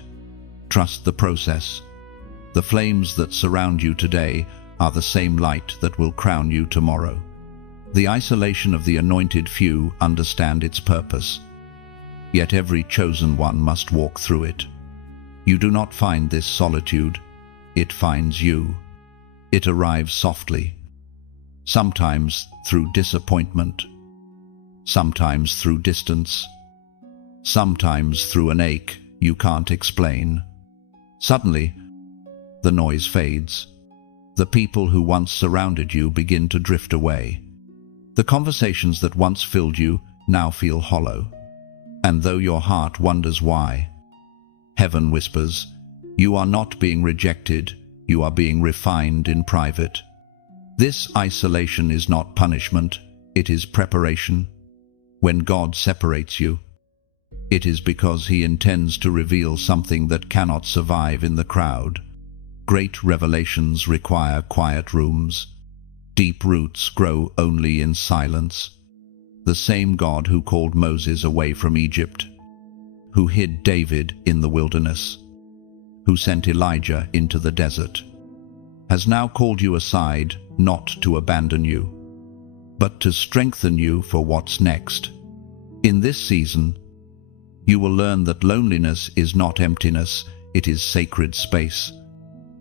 Trust the process. The flames that surround you today are the same light that will crown you tomorrow. The isolation of the anointed few understand its purpose, yet every chosen one must walk through it. You do not find this solitude, it finds you. It arrives softly, sometimes through disappointment, sometimes through distance, sometimes through an ache you can't explain. Suddenly, the noise fades. The people who once surrounded you begin to drift away. The conversations that once filled you now feel hollow. And though your heart wonders why, heaven whispers, you are not being rejected, you are being refined in private. This isolation is not punishment, it is preparation. When God separates you, it is because He intends to reveal something that cannot survive in the crowd. Great revelations require quiet rooms. Deep roots grow only in silence. The same God who called Moses away from Egypt, who hid David in the wilderness, who sent Elijah into the desert, has now called you aside not to abandon you, but to strengthen you for what's next. In this season, you will learn that loneliness is not emptiness, it is sacred space.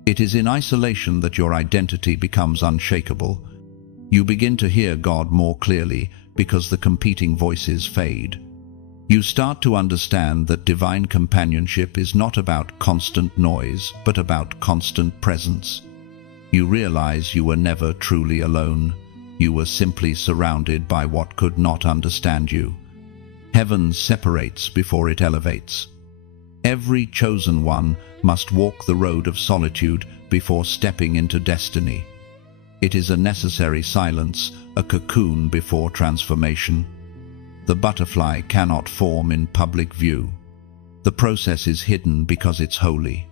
It is in isolation that your identity becomes unshakable. You begin to hear God more clearly because the competing voices fade. You start to understand that divine companionship is not about constant noise, but about constant presence. You realize you were never truly alone. You were simply surrounded by what could not understand you. Heaven separates before it elevates. Every chosen one must walk the road of solitude before stepping into destiny. It is a necessary silence, a cocoon before transformation. The butterfly cannot form in public view. The process is hidden because it's holy.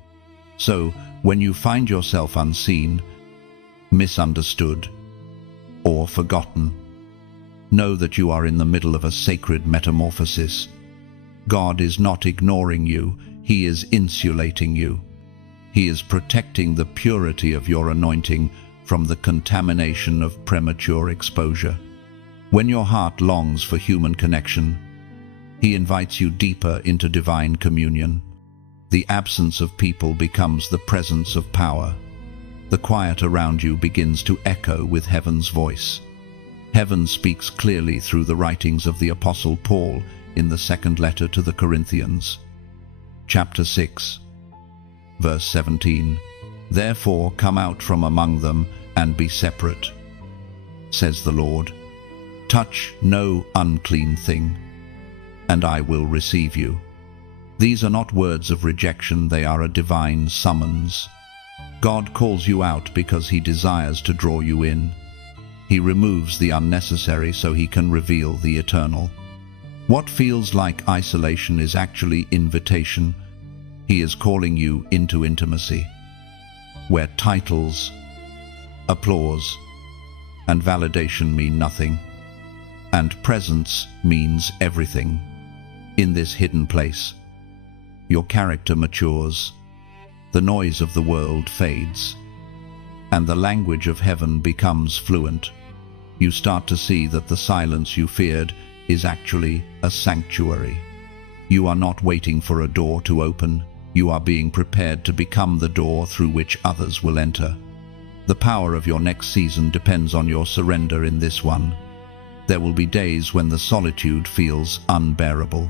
So, when you find yourself unseen, misunderstood, or forgotten, know that you are in the middle of a sacred metamorphosis. God is not ignoring you, He is insulating you. He is protecting the purity of your anointing from the contamination of premature exposure. When your heart longs for human connection, He invites you deeper into divine communion. The absence of people becomes the presence of power. The quiet around you begins to echo with heaven's voice. Heaven speaks clearly through the writings of the Apostle Paul in the second letter to the Corinthians. Chapter 6, verse 17. Therefore come out from among them and be separate, says the Lord. Touch no unclean thing, and I will receive you. These are not words of rejection, they are a divine summons. God calls you out because He desires to draw you in. He removes the unnecessary so He can reveal the eternal. What feels like isolation is actually invitation. He is calling you into intimacy, where titles, applause, and validation mean nothing, and presence means everything. In this hidden place, your character matures, the noise of the world fades, and the language of heaven becomes fluent. You start to see that the silence you feared is actually a sanctuary. You are not waiting for a door to open, you are being prepared to become the door through which others will enter. The power of your next season depends on your surrender in this one. There will be days when the solitude feels unbearable,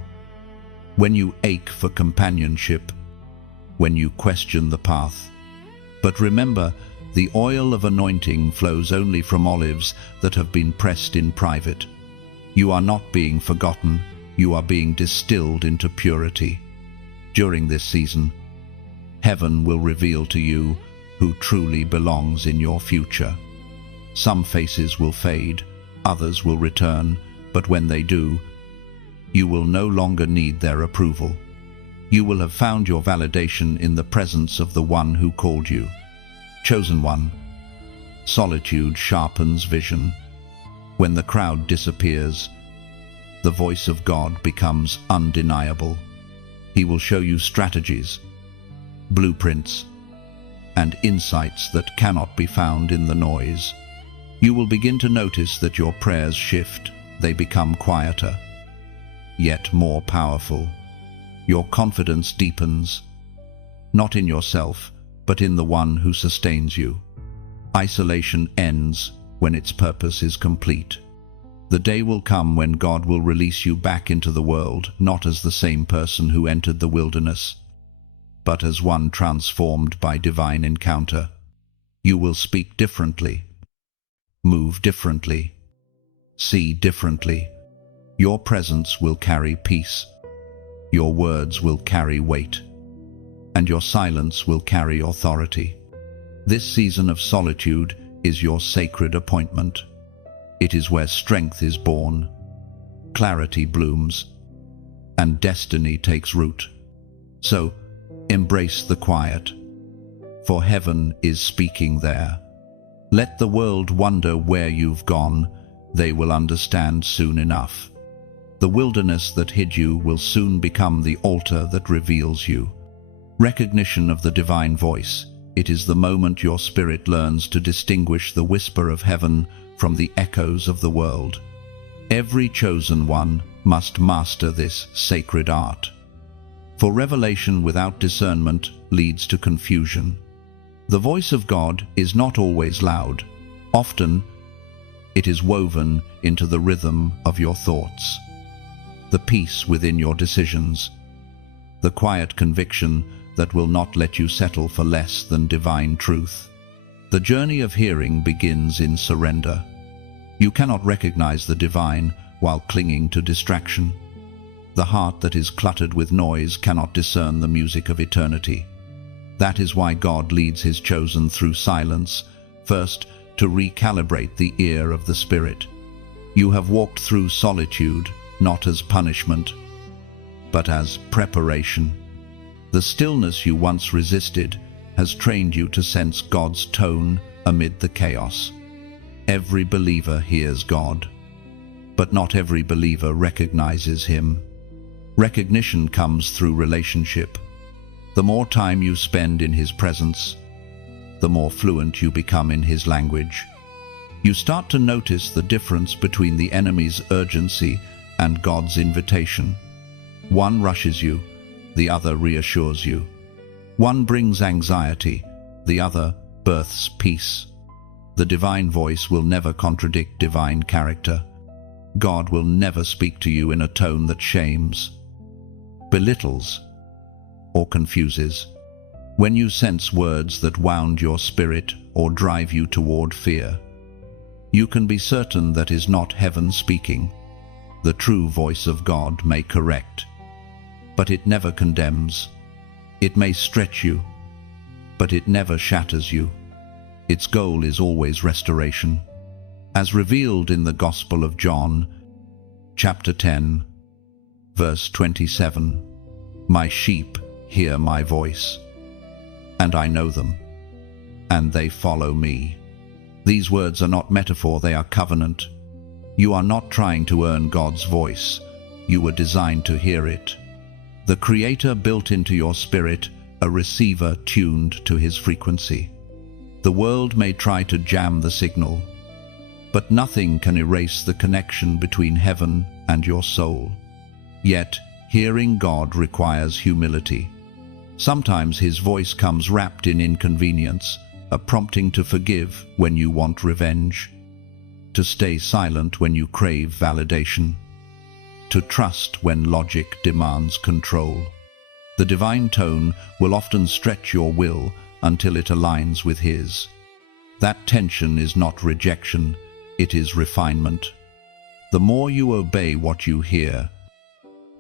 when you ache for companionship, when you question the path. But remember, the oil of anointing flows only from olives that have been pressed in private. You are not being forgotten, you are being distilled into purity. During this season, heaven will reveal to you who truly belongs in your future. Some faces will fade, others will return, but when they do, you will no longer need their approval. You will have found your validation in the presence of the one who called you. Chosen one. Solitude sharpens vision. When the crowd disappears, the voice of God becomes undeniable. He will show you strategies, blueprints, and insights that cannot be found in the noise. You will begin to notice that your prayers shift, they become quieter, yet more powerful. Your confidence deepens, not in yourself, but in the one who sustains you. Isolation ends when its purpose is complete. The day will come when God will release you back into the world, not as the same person who entered the wilderness, but as one transformed by divine encounter. You will speak differently, move differently, see differently. Your presence will carry peace. Your words will carry weight, and your silence will carry authority. This season of solitude is your sacred appointment. It is where strength is born, clarity blooms, and destiny takes root. So, embrace the quiet, for heaven is speaking there. Let the world wonder where you've gone, they will understand soon enough. The wilderness that hid you will soon become the altar that reveals you. Recognition of the divine voice. It is the moment your spirit learns to distinguish the whisper of heaven from the echoes of the world. Every chosen one must master this sacred art. For revelation without discernment leads to confusion. The voice of God is not always loud. Often, it is woven into the rhythm of your thoughts, the peace within your decisions, the quiet conviction that will not let you settle for less than divine truth. The journey of hearing begins in surrender. You cannot recognize the divine while clinging to distraction. The heart that is cluttered with noise cannot discern the music of eternity. That is why God leads His chosen through silence, first to recalibrate the ear of the Spirit. You have walked through solitude, not as punishment, but as preparation. The stillness you once resisted has trained you to sense God's tone amid the chaos. Every believer hears God, but not every believer recognizes Him. Recognition comes through relationship. The more time you spend in His presence, the more fluent you become in His language. You start to notice the difference between the enemy's urgency and God's invitation. One rushes you, the other reassures you. One brings anxiety, the other births peace. The divine voice will never contradict divine character. God will never speak to you in a tone that shames, belittles, or confuses. When you sense words that wound your spirit or drive you toward fear, you can be certain that is not heaven speaking. The true voice of God may correct, but it never condemns. It may stretch you, but it never shatters you. Its goal is always restoration. As revealed in the Gospel of John, chapter 10, verse 27, "My sheep hear my voice, and I know them, and they follow me." These words are not metaphor, they are covenant. You are not trying to earn God's voice. You were designed to hear it. The Creator built into your spirit a receiver tuned to His frequency. The world may try to jam the signal, but nothing can erase the connection between heaven and your soul. Yet, hearing God requires humility. Sometimes His voice comes wrapped in inconvenience, a prompting to forgive when you want revenge, to stay silent when you crave validation, to trust when logic demands control. The divine tone will often stretch your will until it aligns with His. That tension is not rejection, it is refinement. The more you obey what you hear,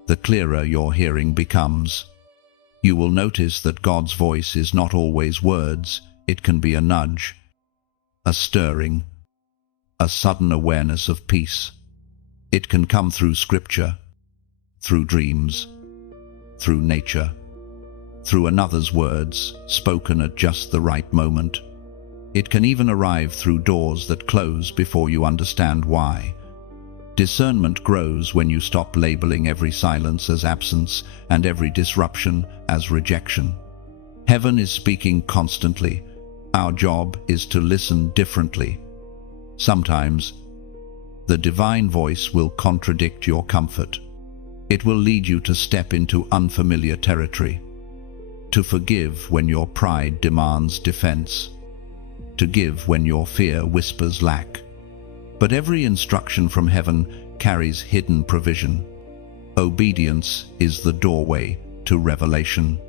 the clearer your hearing becomes. You will notice that God's voice is not always words. It can be a nudge, a stirring, a sudden awareness of peace. It can come through scripture, through dreams, through nature, through another's words spoken at just the right moment. It can even arrive through doors that close before you understand why. Discernment grows when you stop labeling every silence as absence and every disruption as rejection. Heaven is speaking constantly. Our job is to listen differently. Sometimes, the divine voice will contradict your comfort. It will lead you to step into unfamiliar territory, to forgive when your pride demands defense, to give when your fear whispers lack. But every instruction from heaven carries hidden provision. Obedience is the doorway to revelation.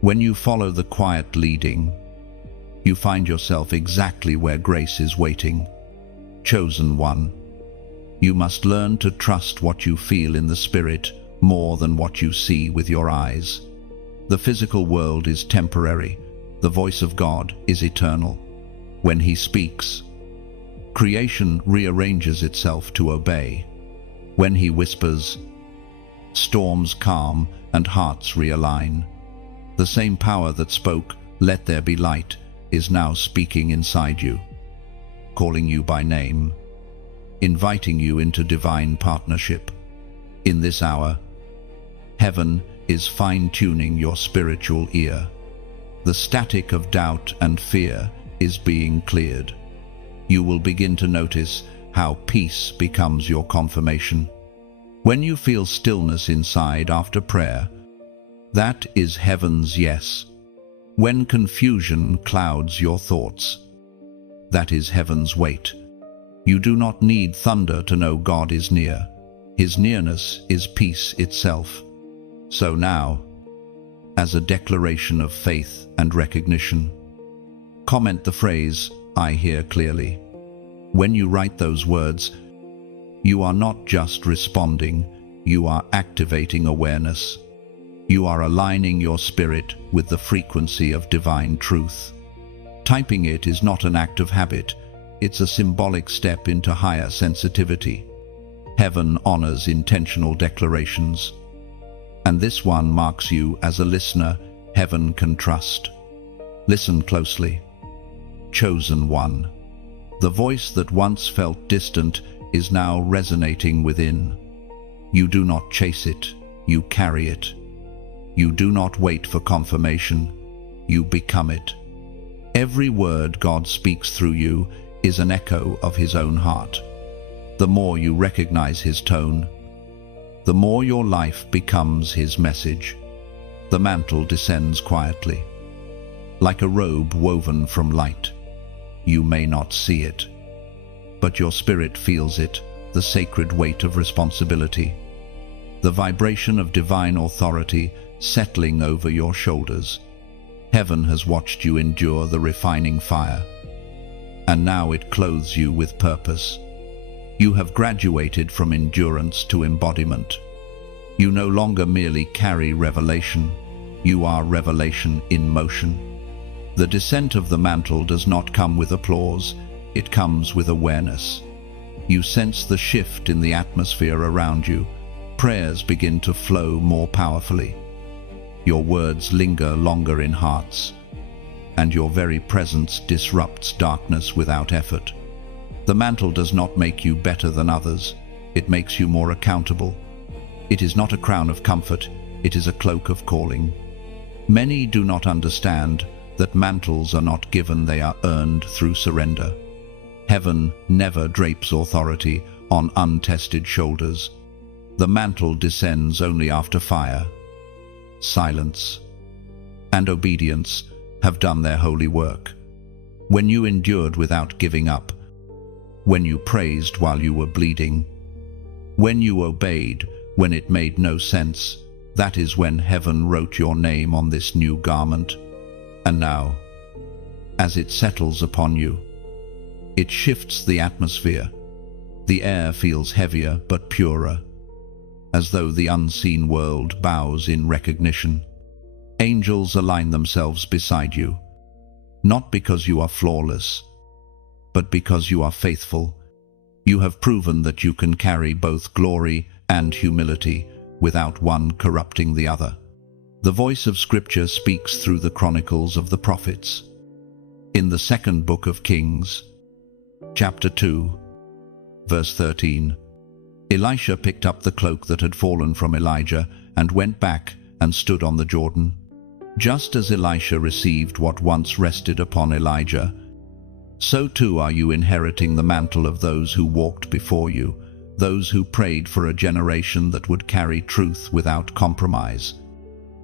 When you follow the quiet leading, you find yourself exactly where grace is waiting. Chosen one, you must learn to trust what you feel in the spirit more than what you see with your eyes. The physical world is temporary. The voice of God is eternal. When He speaks, creation rearranges itself to obey. When He whispers, storms calm and hearts realign. The same power that spoke, "Let there be light," is now speaking inside you, calling you by name, inviting you into divine partnership. In this hour, heaven is fine-tuning your spiritual ear. The static of doubt and fear is being cleared. You will begin to notice how peace becomes your confirmation. When you feel stillness inside after prayer, that is heaven's yes. When confusion clouds your thoughts, that is heaven's wait. You do not need thunder to know God is near. His nearness is peace itself. So now, as a declaration of faith and recognition, comment the phrase, "I hear clearly." When you write those words, you are not just responding, you are activating awareness. You are aligning your spirit with the frequency of divine truth. Typing it is not an act of habit, it's a symbolic step into higher sensitivity. Heaven honors intentional declarations, and this one marks you as a listener heaven can trust. Listen closely. Chosen one. The voice that once felt distant is now resonating within. You do not chase it, you carry it. You do not wait for confirmation, you become it. Every word God speaks through you is an echo of His own heart. The more you recognize His tone, the more your life becomes His message. The mantle descends quietly, like a robe woven from light. You may not see it, but your spirit feels it, the sacred weight of responsibility, the vibration of divine authority settling over your shoulders. Heaven has watched you endure the refining fire, and now it clothes you with purpose. You have graduated from endurance to embodiment. You no longer merely carry revelation, you are revelation in motion. The descent of the mantle does not come with applause, it comes with awareness. You sense the shift in the atmosphere around you. Prayers begin to flow more powerfully. Your words linger longer in hearts, and your very presence disrupts darkness without effort. The mantle does not make you better than others, it makes you more accountable. It is not a crown of comfort, it is a cloak of calling. Many do not understand that mantles are not given, they are earned through surrender. Heaven never drapes authority on untested shoulders. The mantle descends only after fire, silence, and obedience have done their holy work. When you endured without giving up, when you praised while you were bleeding, when you obeyed when it made no sense, that is when heaven wrote your name on this new garment. And now, as it settles upon you, it shifts the atmosphere. The air feels heavier but purer, as though the unseen world bows in recognition. Angels align themselves beside you, not because you are flawless, but because you are faithful. You have proven that you can carry both glory and humility without one corrupting the other. The voice of Scripture speaks through the chronicles of the prophets. In the second book of Kings, chapter 2, verse 13, Elisha picked up the cloak that had fallen from Elijah and went back and stood on the Jordan. Just as Elisha received what once rested upon Elijah, so too are you inheriting the mantle of those who walked before you, those who prayed for a generation that would carry truth without compromise.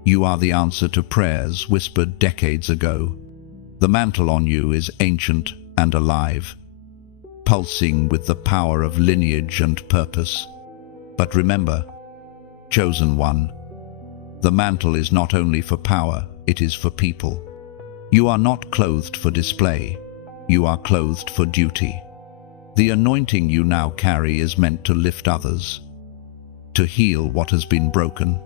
You are the answer to prayers whispered decades ago. The mantle on you is ancient and alive, pulsing with the power of lineage and purpose. But remember, chosen one, the mantle is not only for power, it is for people. You are not clothed for display, you are clothed for duty. The anointing you now carry is meant to lift others, to heal what has been broken,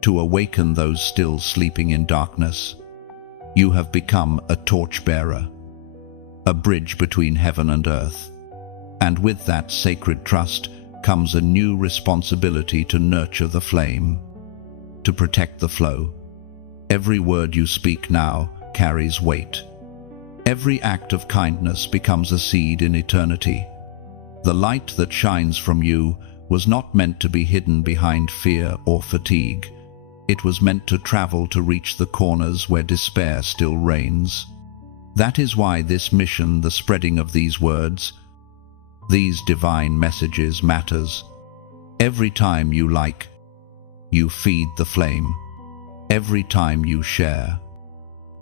to awaken those still sleeping in darkness. You have become a torchbearer, a bridge between heaven and earth. And with that sacred trust comes a new responsibility to nurture the flame, to protect the flow. Every word you speak now carries weight. Every act of kindness becomes a seed in eternity. The light that shines from you was not meant to be hidden behind fear or fatigue. It was meant to travel to reach the corners where despair still reigns. That is why this mission, the spreading of these words, these divine messages, matters. Every time you like, you feed the flame. Every time you share,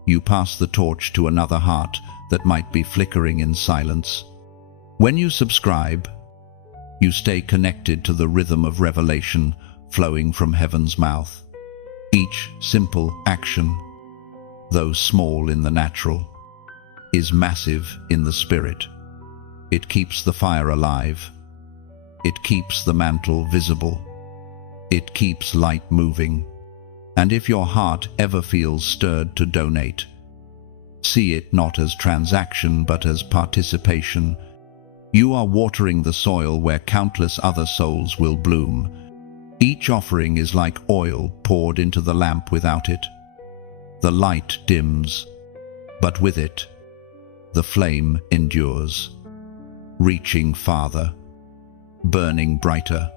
you pass the torch to another heart that might be flickering in silence. When you subscribe, you stay connected to the rhythm of revelation flowing from heaven's mouth. Each simple action, though small in the natural, is massive in the spirit. It keeps the fire alive. It keeps the mantle visible. It keeps light moving. And if your heart ever feels stirred to donate, see it not as transaction but as participation. You are watering the soil where countless other souls will bloom. Each offering is like oil poured into the lamp. Without it, the light dims, but with it, the flame endures, reaching farther, burning brighter.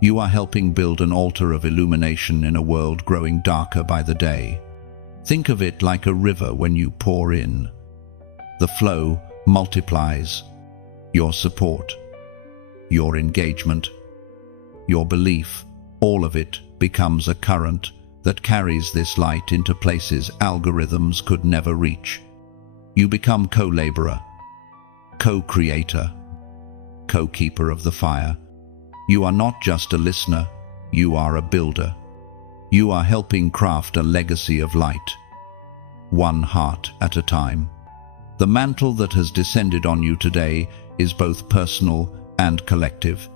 You are helping build an altar of illumination in a world growing darker by the day. Think of it like a river when you pour in. The flow multiplies. Your support, your engagement, your belief, all of it becomes a current that carries this light into places algorithms could never reach. You become co-laborer, co-creator, co-keeper of the fire. You are not just a listener, you are a builder. You are helping craft a legacy of light, one heart at a time. The mantle that has descended on you today is both personal and collective.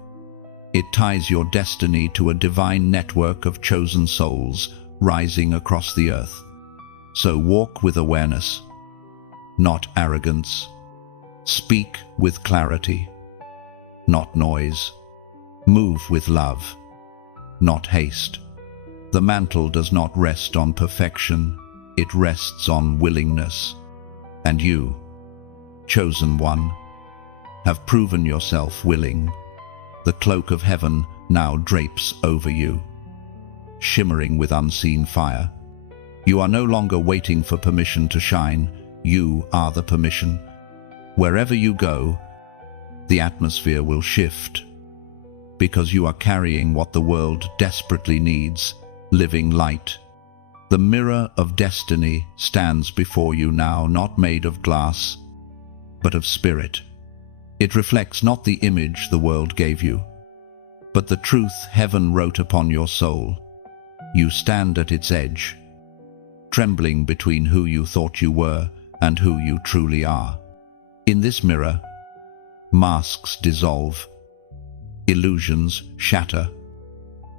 It ties your destiny to a divine network of chosen souls rising across the earth. So walk with awareness, not arrogance. Speak with clarity, not noise. Move with love, not haste. The mantle does not rest on perfection, it rests on willingness. And you, chosen one, have proven yourself willing. The cloak of heaven now drapes over you, shimmering with unseen fire. You are no longer waiting for permission to shine, you are the permission. Wherever you go, the atmosphere will shift, because you are carrying what the world desperately needs, living light. The mirror of destiny stands before you now, not made of glass, but of spirit. It reflects not the image the world gave you, but the truth heaven wrote upon your soul. You stand at its edge, trembling between who you thought you were and who you truly are. In this mirror, masks dissolve, illusions shatter,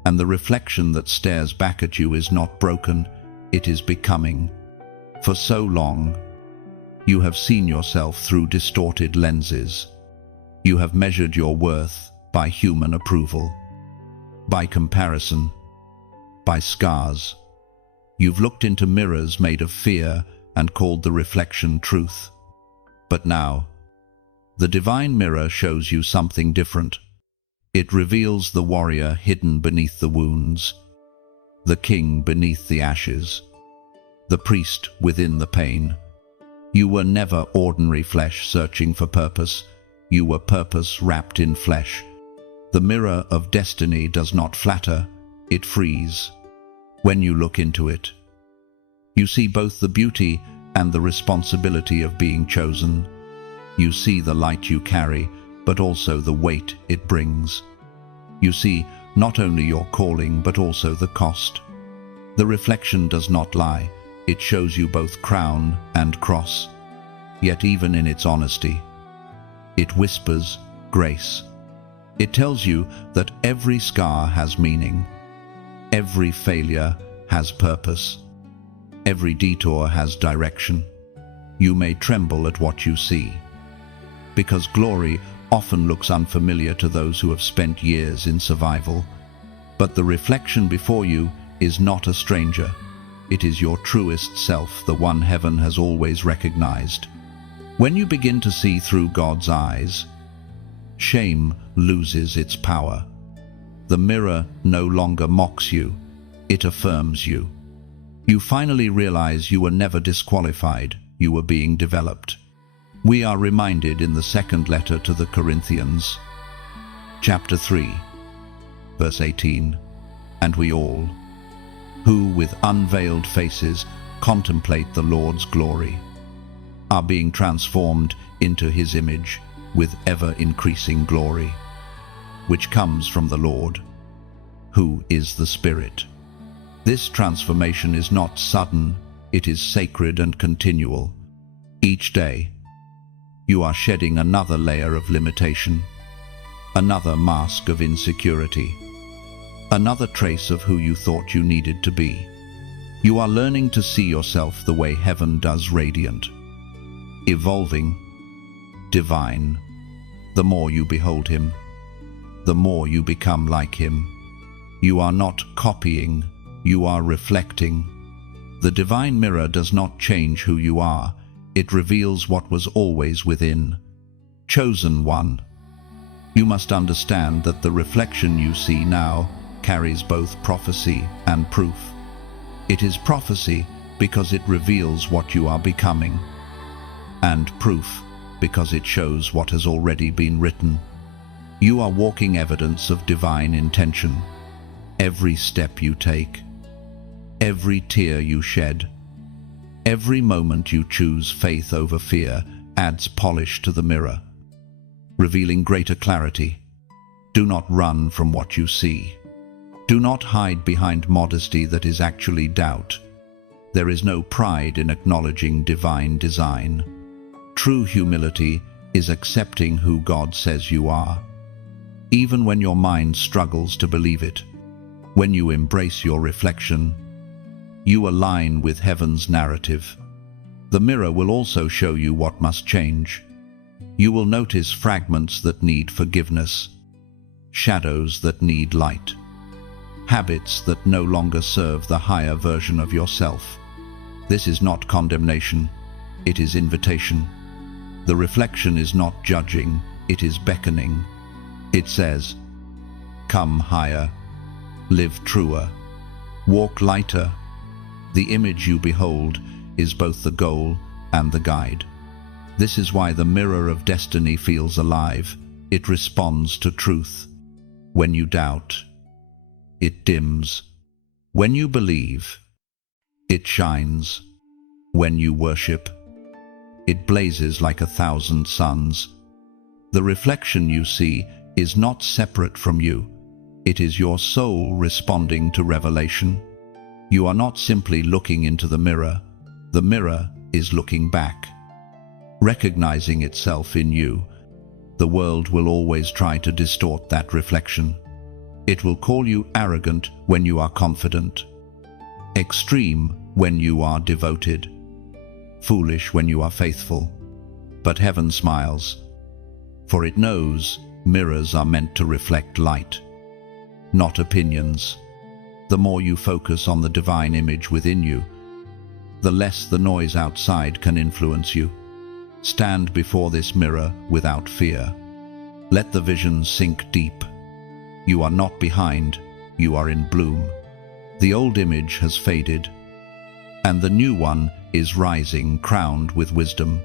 and the reflection that stares back at you is not broken, it is becoming. For so long, you have seen yourself through distorted lenses. You have measured your worth by human approval, by comparison, by scars. You've looked into mirrors made of fear and called the reflection truth. But now, the divine mirror shows you something different. It reveals the warrior hidden beneath the wounds, the king beneath the ashes, the priest within the pain. You were never ordinary flesh searching for purpose. You were purpose wrapped in flesh. The mirror of destiny does not flatter, it frees. When you look into it, you see both the beauty and the responsibility of being chosen. You see the light you carry, but also the weight it brings. You see not only your calling, but also the cost. The reflection does not lie. It shows you both crown and cross. Yet even in its honesty, it whispers grace. It tells you that every scar has meaning. Every failure has purpose. Every detour has direction. You may tremble at what you see, because glory often looks unfamiliar to those who have spent years in survival. But the reflection before you is not a stranger. It is your truest self, the one heaven has always recognized. When you begin to see through God's eyes, shame loses its power. The mirror no longer mocks you, it affirms you. You finally realize you were never disqualified, you were being developed. We are reminded in the second letter to the Corinthians, chapter 3, verse 18, and we all, who with unveiled faces contemplate the Lord's glory, are being transformed into his image with ever-increasing glory, which comes from the Lord, who is the Spirit. This transformation is not sudden, it is sacred and continual. Each day, you are shedding another layer of limitation, another mask of insecurity, another trace of who you thought you needed to be. You are learning to see yourself the way heaven does, radiant, evolving, divine. The more you behold him, the more you become like him. You are not copying, you are reflecting. The divine mirror does not change who you are, it reveals what was always within. Chosen one, You must understand that the reflection you see now carries both prophecy and proof. It is prophecy because it reveals what you are becoming, and proof because it shows what has already been written. You are walking evidence of divine intention. Every step you take, every tear you shed, every moment you choose faith over fear adds polish to the mirror, revealing greater clarity. Do not run from what you see. Do not hide behind modesty that is actually doubt. There is no pride in acknowledging divine design. True humility is accepting who God says you are, even when your mind struggles to believe it. When you embrace your reflection, you align with heaven's narrative. The mirror will also show you what must change. You will notice fragments that need forgiveness, shadows that need light, habits that no longer serve the higher version of yourself. This is not condemnation, it is invitation. The reflection is not judging, it is beckoning. It says, "Come higher, live truer, walk lighter." The image you behold is both the goal and the guide. This is why the mirror of destiny feels alive. It responds to truth. When you doubt, it dims. When you believe, it shines. When you worship, it blazes like 1,000 suns. The reflection you see is not separate from you. It is your soul responding to revelation. You are not simply looking into the mirror is looking back, recognizing itself in you. The world will always try to distort that reflection. It will call you arrogant when you are confident, extreme when you are devoted, foolish when you are faithful. But heaven smiles, for it knows mirrors are meant to reflect light, not opinions. The more you focus on the divine image within you, the less the noise outside can influence you. Stand before this mirror without fear. Let the vision sink deep. You are not behind, you are in bloom. The old image has faded, and the new one is rising, crowned with wisdom,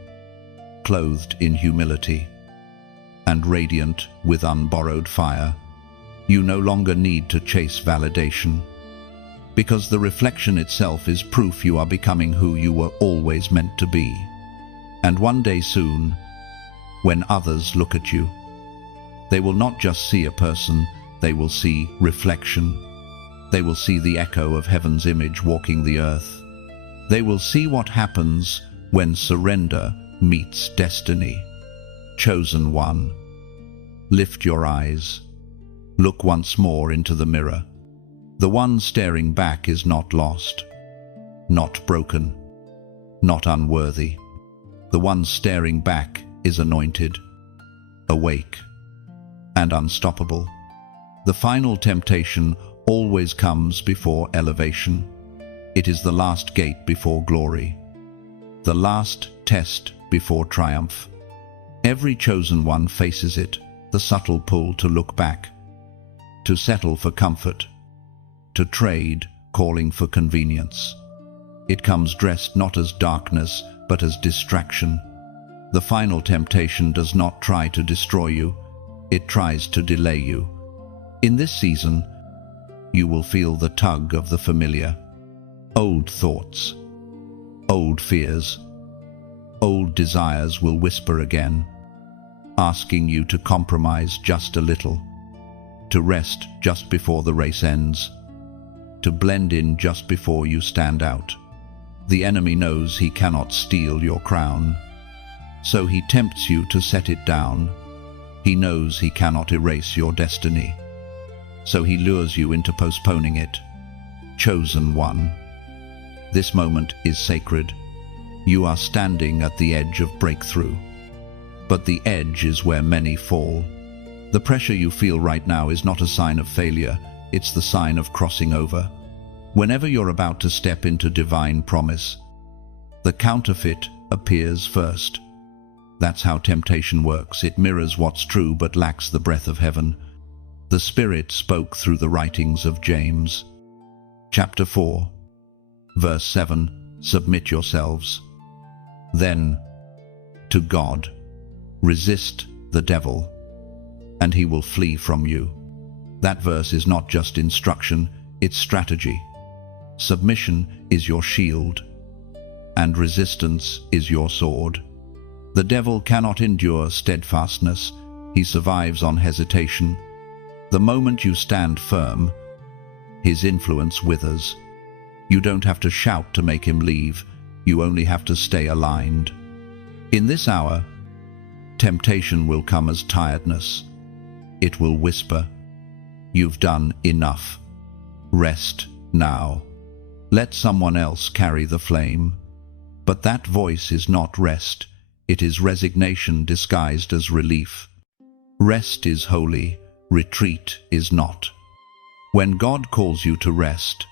clothed in humility, and radiant with unborrowed fire. You no longer need to chase validation, because the reflection itself is proof you are becoming who you were always meant to be. And one day soon, when others look at you, they will not just see a person, they will see reflection. They will see the echo of heaven's image walking the earth. They will see what happens when surrender meets destiny. Chosen one, lift your eyes. Look once more into the mirror. The one staring back is not lost, not broken, not unworthy. The one staring back is anointed, awake, and unstoppable. The final temptation always comes before elevation. It is the last gate before glory, the last test before triumph. Every chosen one faces it, the subtle pull to look back, to settle for comfort, to trade, calling for convenience. It comes dressed not as darkness, but as distraction. The final temptation does not try to destroy you, it tries to delay you. In this season, you will feel the tug of the familiar. Old thoughts, old fears, old desires will whisper again, asking you to compromise just a little, to rest just before the race ends, to blend in just before you stand out. The enemy knows he cannot steal your crown, so he tempts you to set it down. He knows he cannot erase your destiny, so he lures you into postponing it. Chosen one, this moment is sacred. You are standing at the edge of breakthrough, but the edge is where many fall. The pressure you feel right now is not a sign of failure, it's the sign of crossing over. Whenever you're about to step into divine promise, the counterfeit appears first. That's how temptation works. It mirrors what's true but lacks the breath of heaven. The Spirit spoke through the writings of James. Chapter 4, verse 7, submit yourselves, then, to God. Resist the devil, and he will flee from you. That verse is not just instruction, it's strategy. Submission is your shield, and resistance is your sword. The devil cannot endure steadfastness. He survives on hesitation. The moment you stand firm, his influence withers. You don't have to shout to make him leave. You only have to stay aligned. In this hour, temptation will come as tiredness. It will whisper, "You've done enough. Rest now. Let someone else carry the flame." But that voice is not rest. It is resignation disguised as relief. Rest is holy, retreat is not. When God calls you to rest,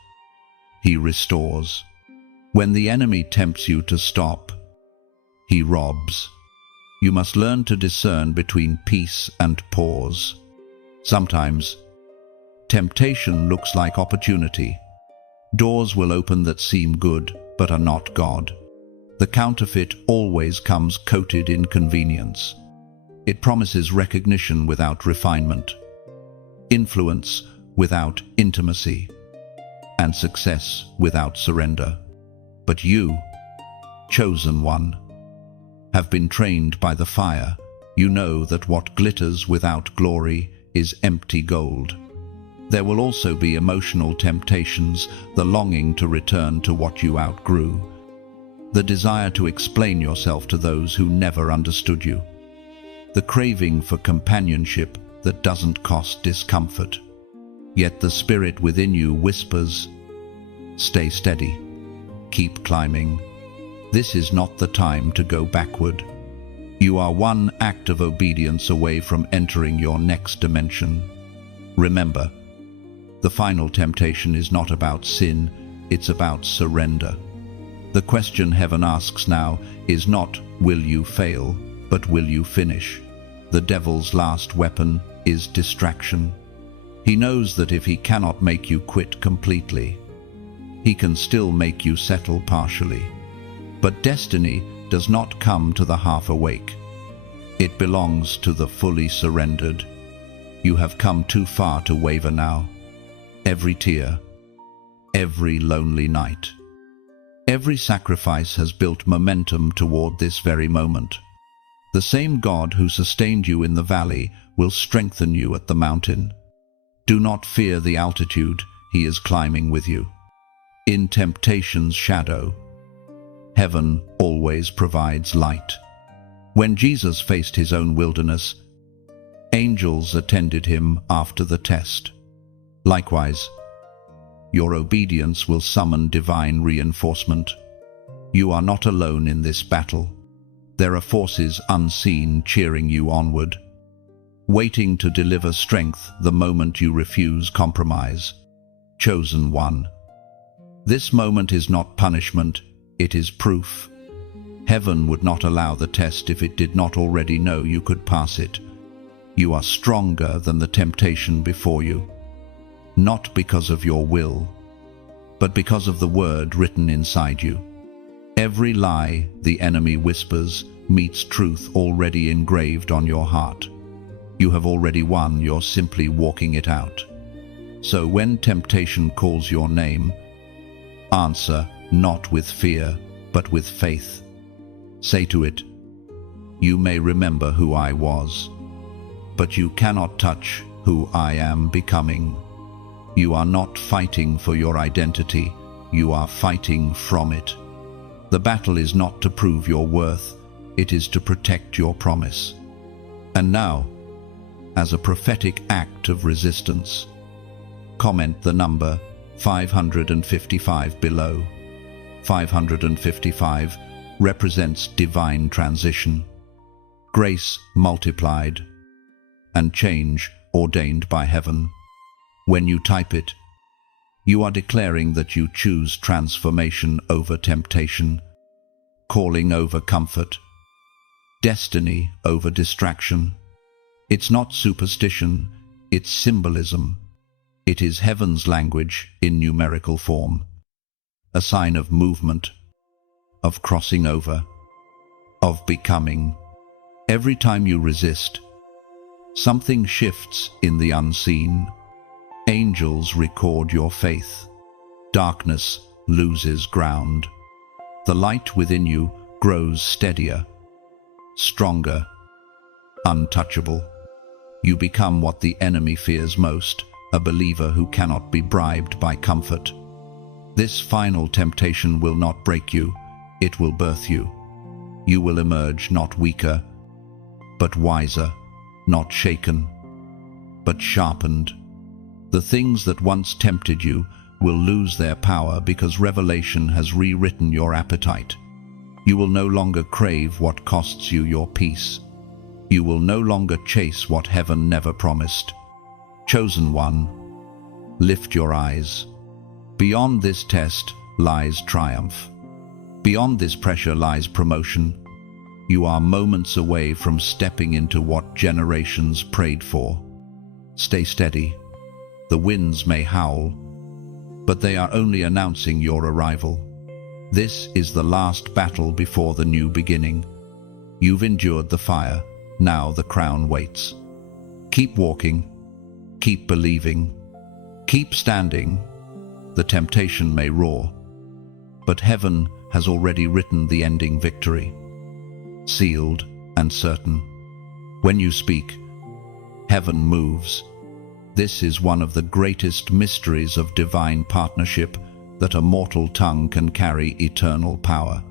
he restores. When the enemy tempts you to stop, he robs. You must learn to discern between peace and pause. Sometimes, temptation looks like opportunity. Doors will open that seem good, but are not God. The counterfeit always comes coated in convenience. It promises recognition without refinement, influence without intimacy, and success without surrender. But you, chosen one, have been trained by the fire. You know that what glitters without glory is empty gold. There will also be emotional temptations, the longing to return to what you outgrew, the desire to explain yourself to those who never understood you, the craving for companionship that doesn't cost discomfort. Yet the Spirit within you whispers, "Stay steady, keep climbing. This is not the time to go backward. You are one act of obedience away from entering your next dimension." Remember, the final temptation is not about sin, it's about surrender. The question heaven asks now is not, will you fail, but will you finish? The devil's last weapon is distraction. He knows that if he cannot make you quit completely, he can still make you settle partially. But destiny does not come to the half-awake. It belongs to the fully surrendered. You have come too far to waver now. Every tear, every lonely night, every sacrifice has built momentum toward this very moment. The same God who sustained you in the valley will strengthen you at the mountain. Do not fear the altitude, he is climbing with you. In temptation's shadow, heaven always provides light. When Jesus faced his own wilderness, angels attended him after the test. Likewise, your obedience will summon divine reinforcement. You are not alone in this battle. There are forces unseen cheering you onward, waiting to deliver strength the moment you refuse compromise. Chosen one. This moment is not punishment, it is proof. Heaven would not allow the test if it did not already know you could pass it. You are stronger than the temptation before you, not because of your will, but because of the word written inside you. Every lie the enemy whispers meets truth already engraved on your heart. You have already won, you're simply walking it out. So when temptation calls your name, answer not with fear, but with faith. Say to it, "You may remember who I was, but you cannot touch who I am becoming." You are not fighting for your identity, you are fighting from it. The battle is not to prove your worth, it is to protect your promise. And now, as a prophetic act of resistance, comment the number 555 below. 555 represents divine transition, grace multiplied, and change ordained by heaven. When you type it, you are declaring that you choose transformation over temptation, calling over comfort, Destiny over distraction. It's not superstition, it's symbolism. It is heaven's language in numerical form. A sign of movement, of crossing over, of becoming. Every time you resist, something shifts in the unseen. Angels record your faith. Darkness loses ground. The light within you grows steadier, stronger, untouchable. You become what the enemy fears most, a believer who cannot be bribed by comfort. This final temptation will not break you, it will birth you. You will emerge not weaker, but wiser, not shaken, but sharpened. The things that once tempted you will lose their power because revelation has rewritten your appetite. You will no longer crave what costs you your peace. You will no longer chase what heaven never promised. Chosen one, lift your eyes. Beyond this test lies triumph. Beyond this pressure lies promotion. You are moments away from stepping into what generations prayed for. Stay steady. The winds may howl, but they are only announcing your arrival. This is the last battle before the new beginning. You've endured the fire, now the crown waits. Keep walking, keep believing, keep standing. The temptation may roar, but heaven has already written the ending victory. Sealed and certain. When you speak, heaven moves. This is one of the greatest mysteries of divine partnership, that a mortal tongue can carry eternal power.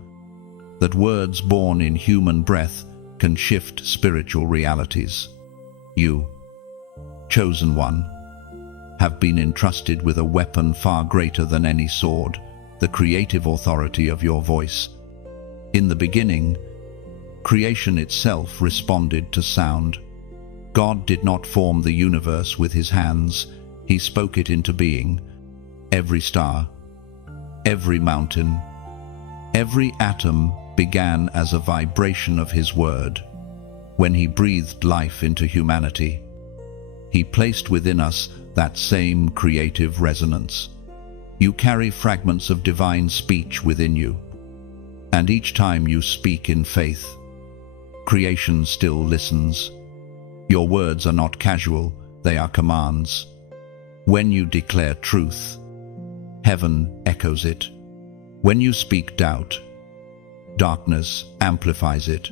That words born in human breath can shift spiritual realities. You, chosen one, have been entrusted with a weapon far greater than any sword, the creative authority of your voice. In the beginning, creation itself responded to sound. God did not form the universe with his hands, he spoke it into being. Every star, every mountain, every atom began as a vibration of his word. When he breathed life into humanity, he placed within us that same creative resonance. You carry fragments of divine speech within you, and each time you speak in faith, creation still listens. Your words are not casual, they are commands. When you declare truth, heaven echoes it. When you speak doubt, darkness amplifies it.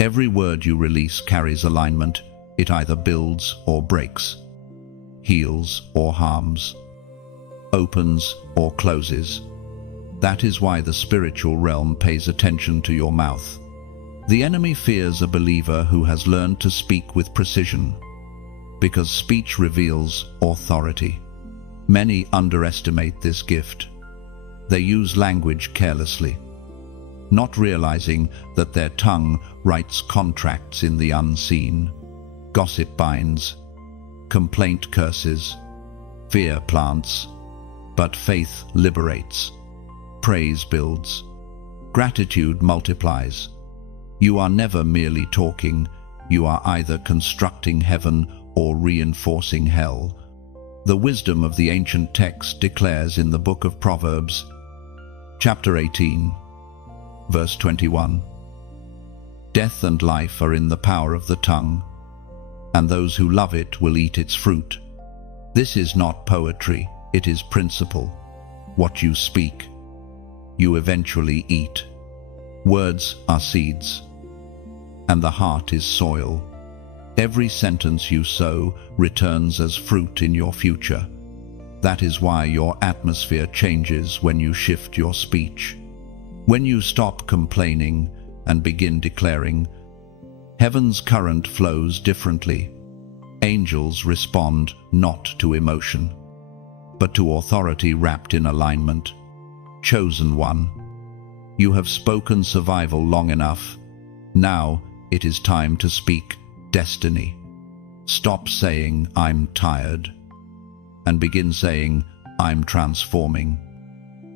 Every word you release carries alignment. It either builds or breaks, heals or harms, opens or closes. That is why the spiritual realm pays attention to your mouth. The enemy fears a believer who has learned to speak with precision, because speech reveals authority. Many underestimate this gift. They use language carelessly, not realizing that their tongue writes contracts in the unseen. Gossip binds, complaint curses, fear plants, but faith liberates. Praise builds, gratitude multiplies. You are never merely talking, you are either constructing heaven or reinforcing hell. The wisdom of the ancient text declares in the book of Proverbs, chapter 18, verse 21, "Death and life are in the power of the tongue, and those who love it will eat its fruit." This is not poetry, it is principle. What you speak, you eventually eat. Words are seeds, and the heart is soil. Every sentence you sow returns as fruit in your future. That is why your atmosphere changes when you shift your speech. When you stop complaining and begin declaring, heaven's current flows differently. Angels respond not to emotion, but to authority wrapped in alignment. Chosen one, you have spoken survival long enough. Now it is time to speak destiny. Stop saying, "I'm tired," and begin saying, "I'm transforming."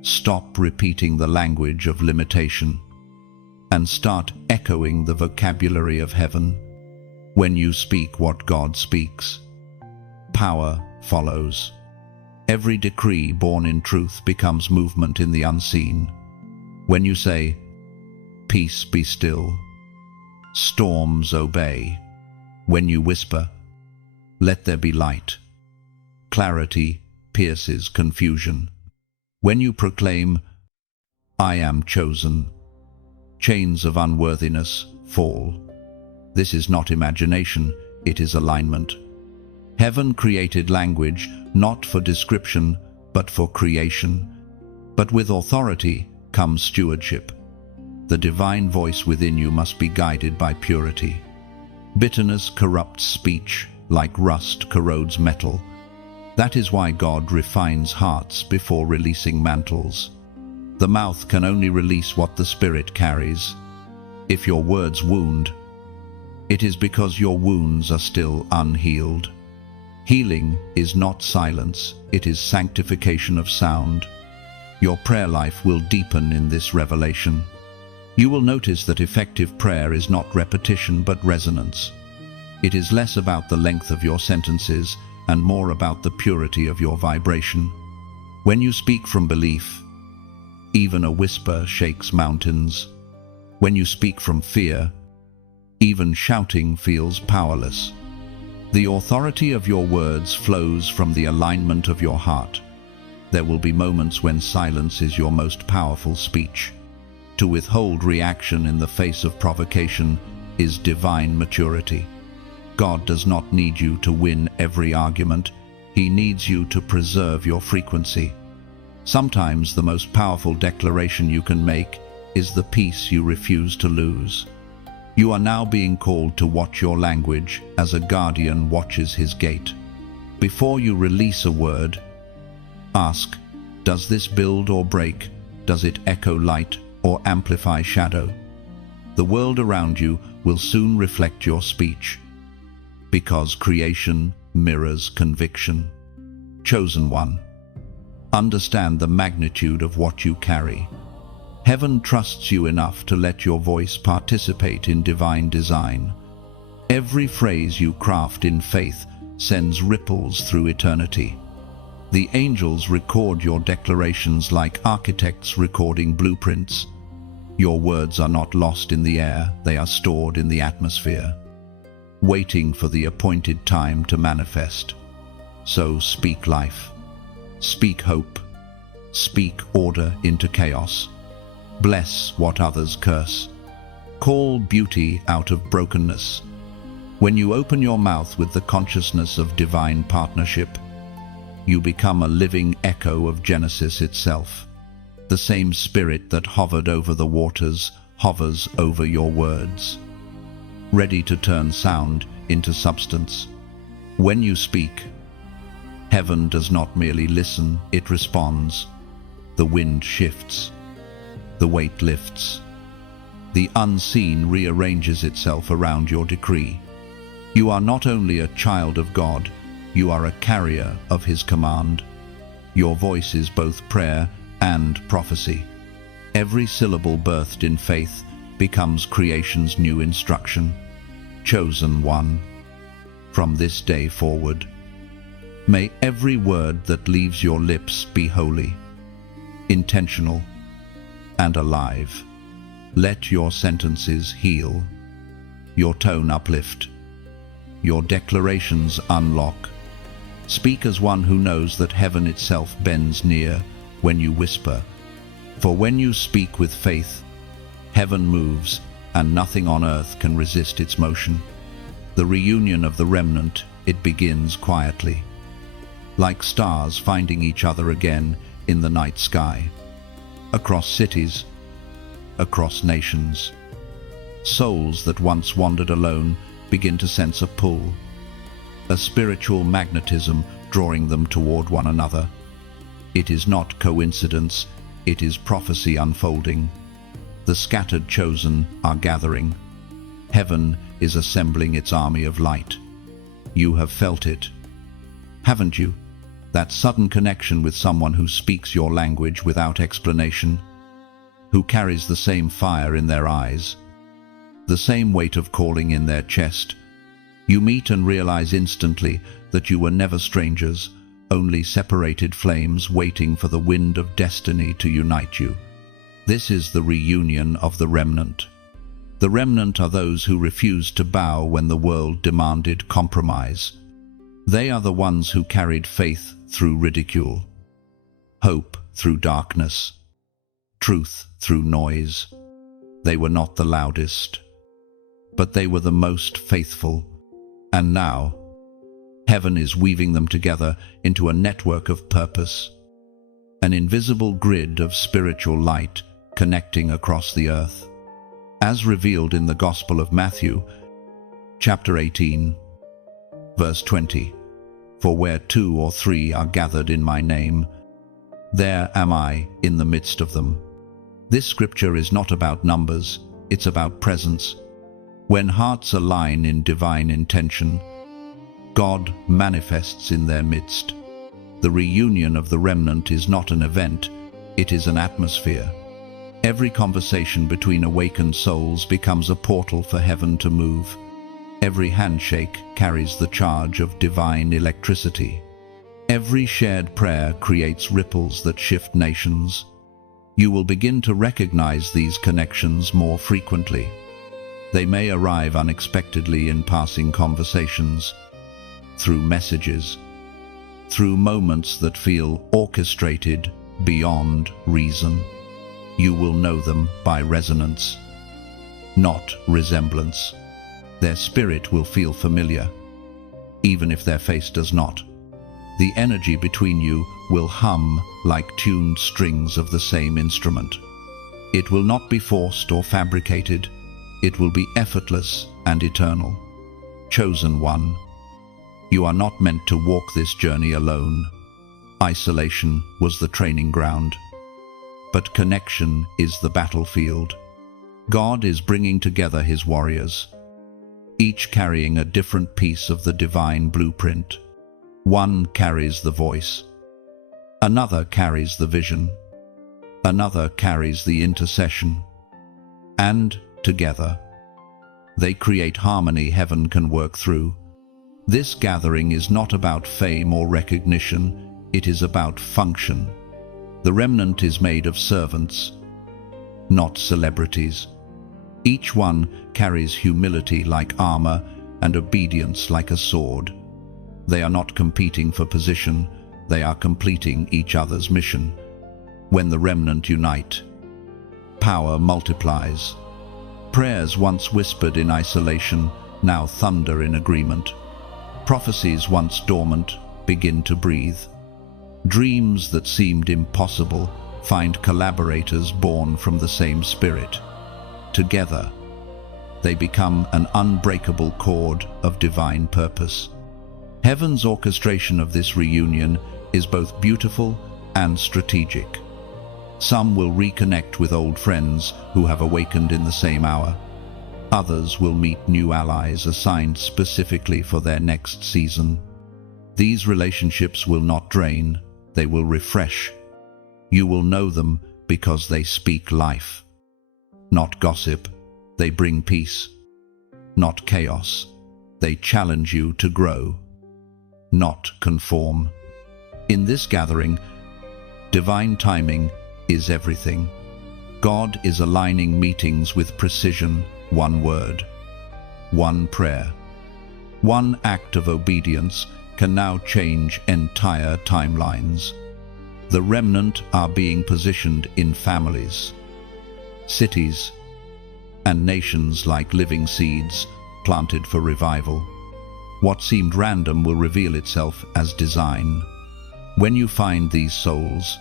Stop repeating the language of limitation and start echoing the vocabulary of heaven. When you speak what God speaks, power follows. Every decree born in truth becomes movement in the unseen. When you say, "Peace, be still," storms obey. When you whisper, "Let there be light," clarity pierces confusion. When you proclaim, "I am chosen," chains of unworthiness fall. This is not imagination, it is alignment. Heaven created language not for description, but for creation. But with authority comes stewardship. The divine voice within you must be guided by purity. Bitterness corrupts speech, like rust corrodes metal. That is why God refines hearts before releasing mantles. The mouth can only release what the spirit carries. If your words wound, it is because your wounds are still unhealed. Healing is not silence, it is sanctification of sound. Your prayer life will deepen in this revelation. You will notice that effective prayer is not repetition but resonance. It is less about the length of your sentences and more about the purity of your vibration. When you speak from belief, even a whisper shakes mountains. When you speak from fear, even shouting feels powerless. The authority of your words flows from the alignment of your heart. There will be moments when silence is your most powerful speech. To withhold reaction in the face of provocation is divine maturity. God does not need you to win every argument. He needs you to preserve your frequency. Sometimes the most powerful declaration you can make is the peace you refuse to lose. You are now being called to watch your language as a guardian watches his gate. Before you release a word, ask, does this build or break? Does it echo light or amplify shadow? The world around you will soon reflect your speech, because creation mirrors conviction. Chosen one, understand the magnitude of what you carry. Heaven trusts you enough to let your voice participate in divine design. Every phrase you craft in faith sends ripples through eternity. The angels record your declarations like architects recording blueprints. Your words are not lost in the air, they are stored in the atmosphere, waiting for the appointed time to manifest. So speak life, speak hope, speak order into chaos. Bless what others curse. Call beauty out of brokenness. When you open your mouth with the consciousness of divine partnership, you become a living echo of Genesis itself. The same spirit that hovered over the waters hovers over your words, ready to turn sound into substance. When you speak, heaven does not merely listen, it responds. The wind shifts, the weight lifts. The unseen rearranges itself around your decree. You are not only a child of God, you are a carrier of His command. Your voice is both prayer and prophecy. Every syllable birthed in faith becomes creation's new instruction. Chosen one, from this day forward, may every word that leaves your lips be holy, intentional, and alive. Let your sentences heal, your tone uplift, your declarations unlock. Speak as one who knows that heaven itself bends near when you whisper. For when you speak with faith, heaven moves, and nothing on earth can resist its motion. The reunion of the remnant, it begins quietly, like stars finding each other again in the night sky. Across cities, across nations, souls that once wandered alone begin to sense a pull, a spiritual magnetism drawing them toward one another. It is not coincidence, it is prophecy unfolding. The scattered chosen are gathering. Heaven is assembling its army of light. You have felt it, haven't you? That sudden connection with someone who speaks your language without explanation. who carries the same fire in their eyes, the same weight of calling in their chest. You meet and realize instantly that you were never strangers, only separated flames waiting for the wind of destiny to unite you. This is the reunion of the remnant. The remnant are those who refused to bow when the world demanded compromise. They are the ones who carried faith through ridicule, hope through darkness, truth through noise. They were not the loudest, but they were the most faithful. And now, heaven is weaving them together into a network of purpose, an invisible grid of spiritual light connecting across the earth. As revealed in the Gospel of Matthew, chapter 18, verse 20, "For where 2 or 3 are gathered in my name, there am I in the midst of them." This scripture is not about numbers, it's about presence. When hearts align in divine intention, God manifests in their midst. The reunion of the remnant is not an event, it is an atmosphere. Every conversation between awakened souls becomes a portal for heaven to move. Every handshake carries the charge of divine electricity. Every shared prayer creates ripples that shift nations. You will begin to recognize these connections more frequently. They may arrive unexpectedly in passing conversations, through messages, through moments that feel orchestrated beyond reason. You will know them by resonance, not resemblance. Their spirit will feel familiar, even if their face does not. The energy between you will hum like tuned strings of the same instrument. It will not be forced or fabricated. It will be effortless and eternal. Chosen one, you are not meant to walk this journey alone. Isolation was the training ground, but connection is the battlefield. God is bringing together his warriors, each carrying a different piece of the divine blueprint. One carries the voice, another carries the vision, another carries the intercession, and together, they create harmony heaven can work through. This gathering is not about fame or recognition, it is about function. The remnant is made of servants, not celebrities. Each one carries humility like armor and obedience like a sword. They are not competing for position, they are completing each other's mission. When the remnant unite, power multiplies. Prayers once whispered in isolation now thunder in agreement. Prophecies once dormant begin to breathe. Dreams that seemed impossible find collaborators born from the same spirit. Together, they become an unbreakable cord of divine purpose. Heaven's orchestration of this reunion is both beautiful and strategic. Some will reconnect with old friends who have awakened in the same hour. Others will meet new allies assigned specifically for their next season. These relationships will not drain, they will refresh. You will know them because they speak life. Not gossip, they bring peace. Not chaos, they challenge you to grow. Not conform. In this gathering, divine timing is everything. God is aligning meetings with precision, one word, one prayer. One act of obedience can now change entire timelines. The remnant are being positioned in families, cities, and nations like living seeds planted for revival. What seemed random will reveal itself as design. When you find these souls,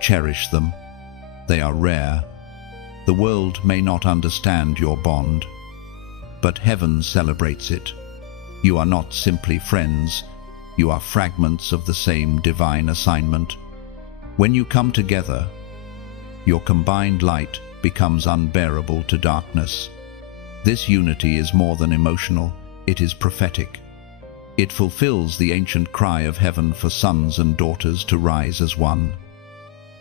cherish them. They are rare. The world may not understand your bond, but heaven celebrates it. You are not simply friends, you are fragments of the same divine assignment. When you come together, your combined light becomes unbearable to darkness. This unity is more than emotional, it is prophetic. It fulfills the ancient cry of heaven for sons and daughters to rise as one,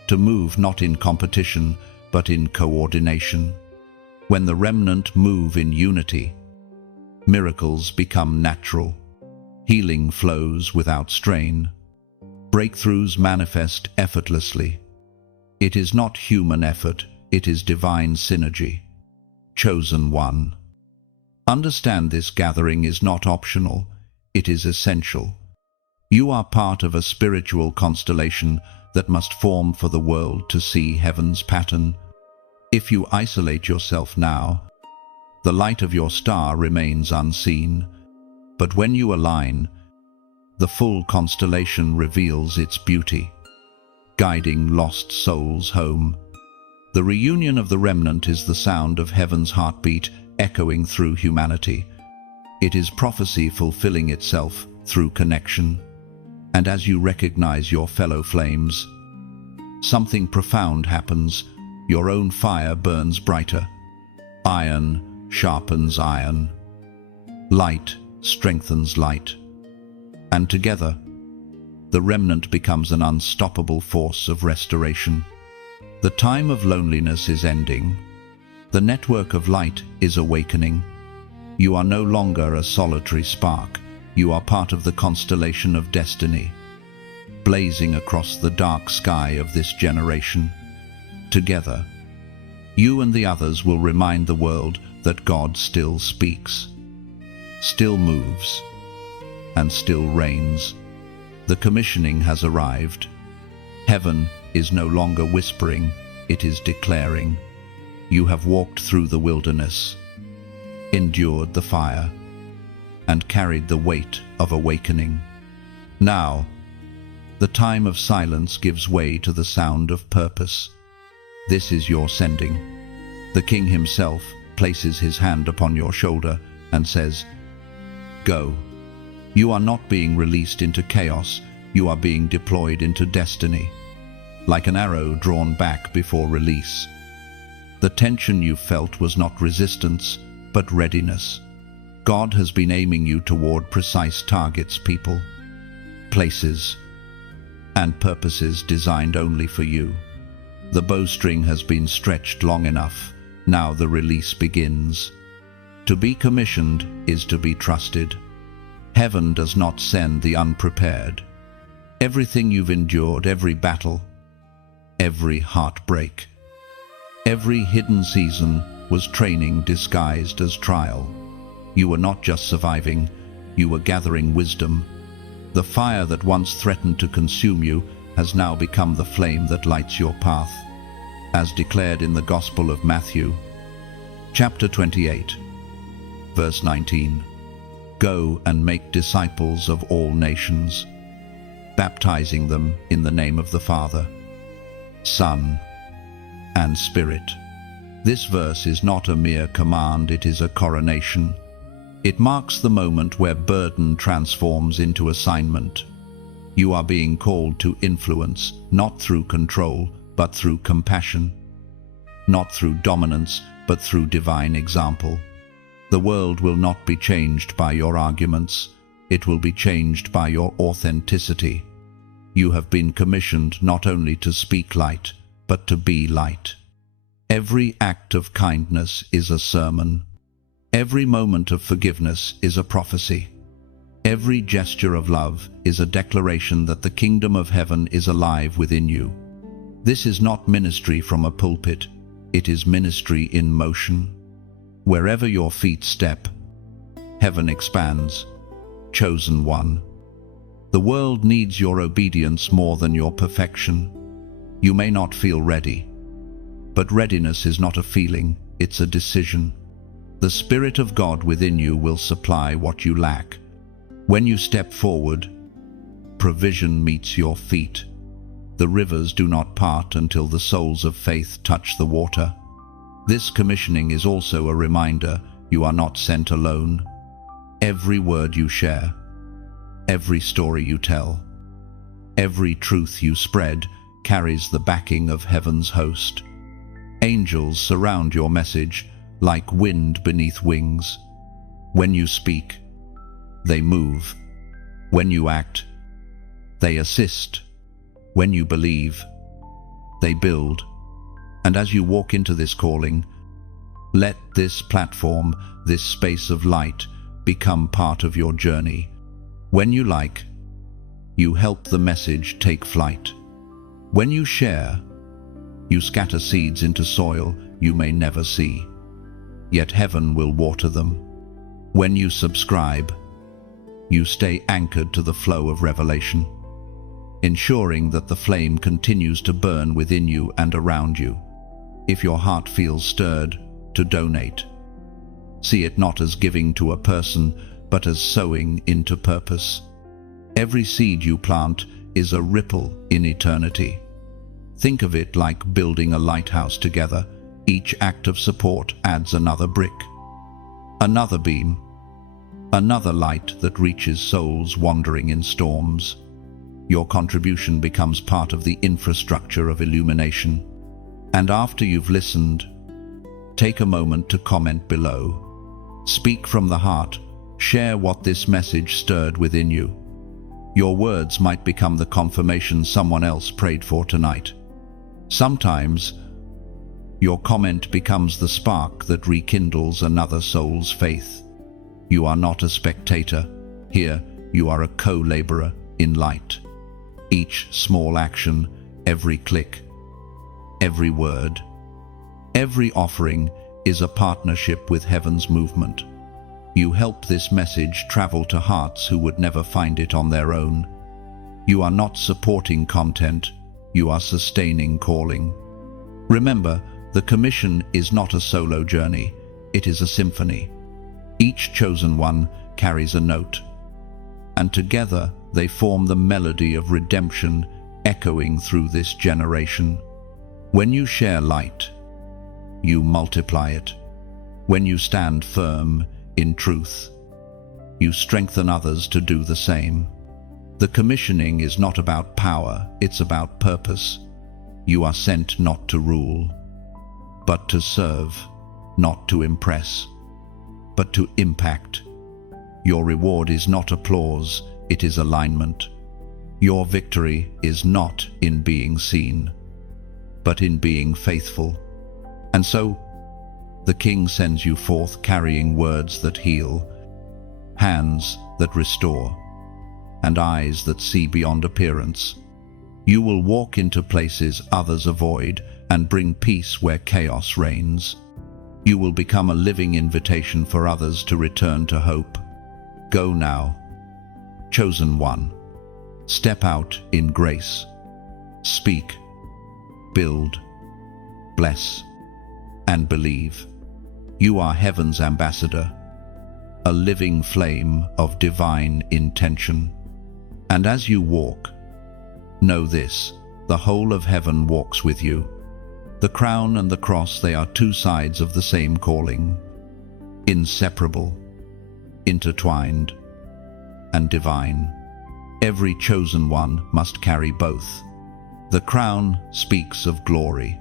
to move not in competition, but in coordination. When the remnant move in unity, miracles become natural. Healing flows without strain. Breakthroughs manifest effortlessly. It is not human effort, it is divine synergy. Chosen one. Understand this gathering is not optional, it is essential. You are part of a spiritual constellation that must form for the world to see heaven's pattern. If you isolate yourself now, the light of your star remains unseen. But when you align, the full constellation reveals its beauty, guiding lost souls home. The reunion of the remnant is the sound of heaven's heartbeat echoing through humanity. It is prophecy fulfilling itself through connection. And as you recognize your fellow flames, something profound happens. Your own fire burns brighter. Iron sharpens iron. Light strengthens light. And together, the remnant becomes an unstoppable force of restoration. The time of loneliness is ending. The network of light is awakening. You are no longer a solitary spark. You are part of the constellation of destiny, blazing across the dark sky of this generation. Together, you and the others will remind the world that God still speaks, still moves, and still reigns. The commissioning has arrived. Heaven is no longer whispering, it is declaring. You have walked through the wilderness, endured the fire, and carried the weight of awakening. Now, the time of silence gives way to the sound of purpose. This is your sending. The King himself places his hand upon your shoulder and says, "Go." You are not being released into chaos, you are being deployed into destiny, like an arrow drawn back before release. The tension you felt was not resistance, but readiness. God has been aiming you toward precise targets, people, places, and purposes designed only for you. The bowstring has been stretched long enough. Now the release begins. To be commissioned is to be trusted. Heaven does not send the unprepared. Everything you've endured, every battle, every heartbreak, every hidden season was training disguised as trial. You were not just surviving, you were gathering wisdom. The fire that once threatened to consume you has now become the flame that lights your path. As declared in the Gospel of Matthew, chapter 28, verse 19, "Go and make disciples of all nations, baptizing them in the name of the Father, Son, and Spirit." This verse is not a mere command, it is a coronation. It marks the moment where burden transforms into assignment. You are being called to influence, not through control, but through compassion. Not through dominance, but through divine example. The world will not be changed by your arguments. It will be changed by your authenticity. You have been commissioned not only to speak light, but to be light. Every act of kindness is a sermon. Every moment of forgiveness is a prophecy. Every gesture of love is a declaration that the kingdom of heaven is alive within you. This is not ministry from a pulpit, it is ministry in motion. Wherever your feet step, heaven expands. Chosen one. The world needs your obedience more than your perfection. You may not feel ready, but readiness is not a feeling, it's a decision. The Spirit of God within you will supply what you lack. When you step forward, provision meets your feet. The rivers do not part until the souls of faith touch the water. This commissioning is also a reminder you are not sent alone. Every word you share, every story you tell, every truth you spread carries the backing of heaven's host. Angels surround your message like wind beneath wings. When you speak, they move. When you act, they assist. When you believe, they build. And as you walk into this calling, let this platform, this space of light, become part of your journey. When you like, you help the message take flight. When you share, you scatter seeds into soil you may never see, yet heaven will water them. When you subscribe, you stay anchored to the flow of revelation, ensuring that the flame continues to burn within you and around you. If your heart feels stirred to donate, see it not as giving to a person, but as sowing into purpose. Every seed you plant is a ripple in eternity. Think of it like building a lighthouse together. Each act of support adds another brick, another beam, another light that reaches souls wandering in storms. Your contribution becomes part of the infrastructure of illumination. And after you've listened, take a moment to comment below. Speak from the heart. Share what this message stirred within you. Your words might become the confirmation someone else prayed for tonight. Sometimes, your comment becomes the spark that rekindles another soul's faith. You are not a spectator. Here, you are a co-laborer in light. Each small action, every click, every word, every offering is a partnership with heaven's movement. You help this message travel to hearts who would never find it on their own. You are not supporting content, you are sustaining calling. Remember, the commission is not a solo journey, it is a symphony. Each chosen one carries a note, and together they form the melody of redemption echoing through this generation. When you share light, you multiply it. When you stand firm in truth, you strengthen others to do the same. The commissioning is not about power, it's about purpose. You are sent not to rule, but to serve, not to impress, but to impact. Your reward is not applause, it is alignment. Your victory is not in being seen, but in being faithful. And so, the King sends you forth carrying words that heal, hands that restore, and eyes that see beyond appearance. You will walk into places others avoid and bring peace where chaos reigns. You will become a living invitation for others to return to hope. Go now, chosen one. Step out in grace. Speak, build, bless, and believe. You are heaven's ambassador, a living flame of divine intention. And as you walk, know this, the whole of heaven walks with you. The crown and the cross, they are two sides of the same calling, inseparable, intertwined, and divine. Every chosen one must carry both. The crown speaks of glory,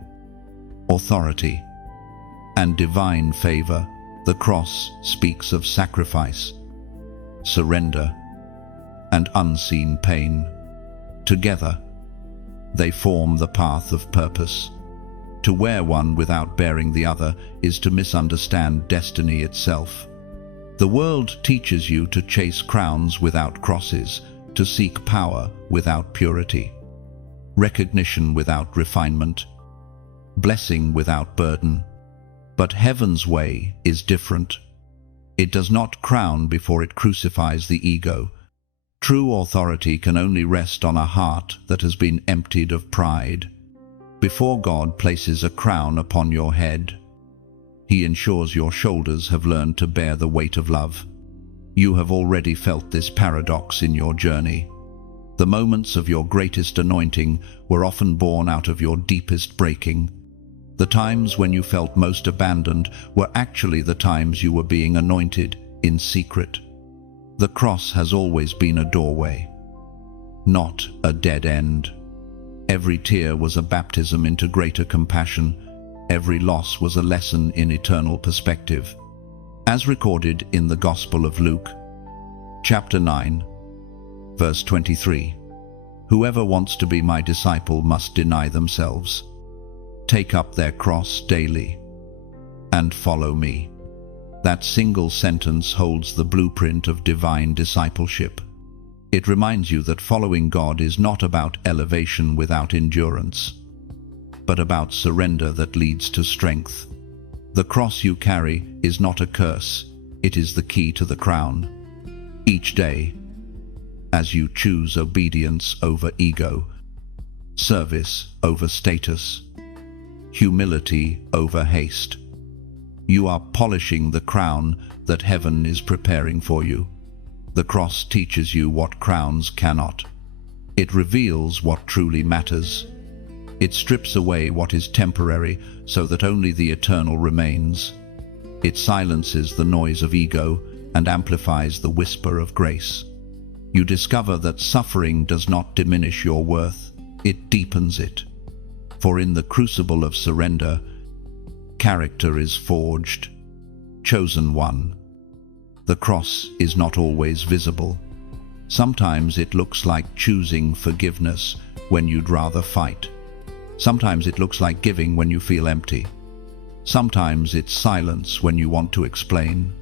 authority, and divine favor. The cross speaks of sacrifice, surrender, and unseen pain. Together, they form the path of purpose. To wear one without bearing the other is to misunderstand destiny itself. The world teaches you to chase crowns without crosses, to seek power without purity, recognition without refinement, blessing without burden. But heaven's way is different. It does not crown before it crucifies the ego. True authority can only rest on a heart that has been emptied of pride. Before God places a crown upon your head, He ensures your shoulders have learned to bear the weight of love. You have already felt this paradox in your journey. The moments of your greatest anointing were often born out of your deepest breaking. The times when you felt most abandoned were actually the times you were being anointed in secret. The cross has always been a doorway, not a dead end. Every tear was a baptism into greater compassion. Every loss was a lesson in eternal perspective. As recorded in the Gospel of Luke, chapter 9, verse 23, "Whoever wants to be my disciple must deny themselves, take up their cross daily, and follow me. That single sentence holds the blueprint of divine discipleship. It reminds you that following God is not about elevation without endurance, but about surrender that leads to strength. The cross you carry is not a curse, it is the key to the crown. Each day, as you choose obedience over ego, service over status, humility over haste, you are polishing the crown that heaven is preparing for you. The cross teaches you what crowns cannot. It reveals what truly matters. It strips away what is temporary so that only the eternal remains. It silences the noise of ego and amplifies the whisper of grace. You discover that suffering does not diminish your worth, it deepens it. For in the crucible of surrender, character is forged. Chosen one. The cross is not always visible. Sometimes it looks like choosing forgiveness when you'd rather fight. Sometimes it looks like giving when you feel empty. Sometimes it's silence when you want to explain,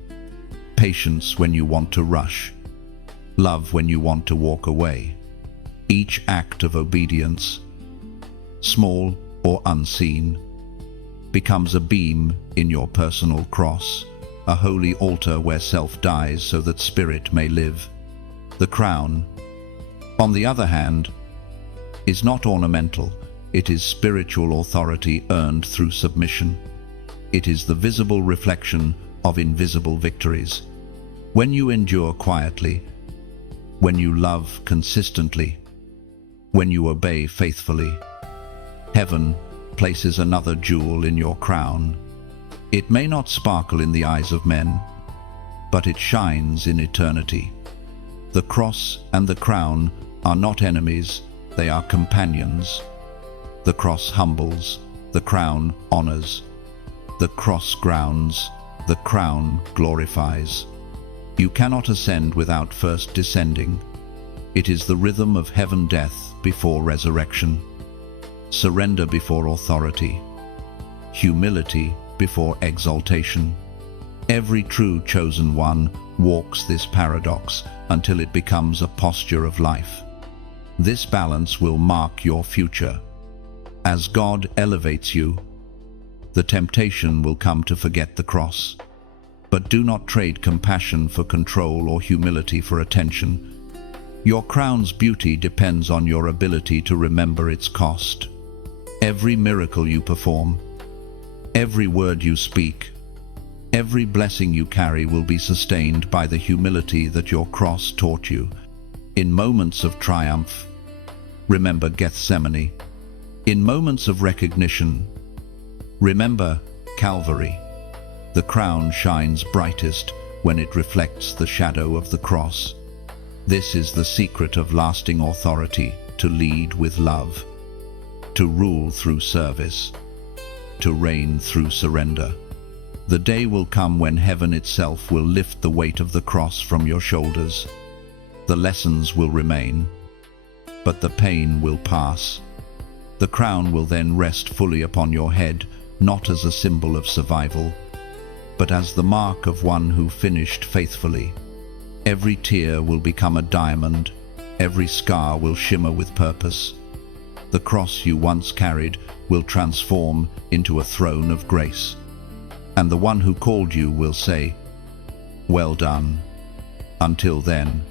patience when you want to rush, love when you want to walk away. Each act of obedience, small or unseen, becomes a beam in your personal cross, a holy altar where self dies so that spirit may live. The crown, on the other hand, is not ornamental. It is spiritual authority earned through submission. It is the visible reflection of invisible victories. When you endure quietly, when you love consistently, when you obey faithfully, heaven places another jewel in your crown. It may not sparkle in the eyes of men, but it shines in eternity. The cross and the crown are not enemies, they are companions. The cross humbles, the crown honors. The cross grounds, the crown glorifies. You cannot ascend without first descending. It is the rhythm of heaven-death before resurrection, surrender before authority, humility before exaltation. Every true chosen one walks this paradox until it becomes a posture of life. This balance will mark your future. As God elevates you, the temptation will come to forget the cross. But do not trade compassion for control or humility for attention. Your crown's beauty depends on your ability to remember its cost. Every miracle you perform, every word you speak, every blessing you carry will be sustained by the humility that your cross taught you. In moments of triumph, remember Gethsemane. In moments of recognition, remember Calvary. The crown shines brightest when it reflects the shadow of the cross. This is the secret of lasting authority: to lead with love, to rule through service, to reign through surrender. The day will come when heaven itself will lift the weight of the cross from your shoulders. The lessons will remain, but the pain will pass. The crown will then rest fully upon your head, not as a symbol of survival, but as the mark of one who finished faithfully. Every tear will become a diamond, every scar will shimmer with purpose. The cross you once carried will transform into a throne of grace, and the one who called you will say, "Well done." Until then,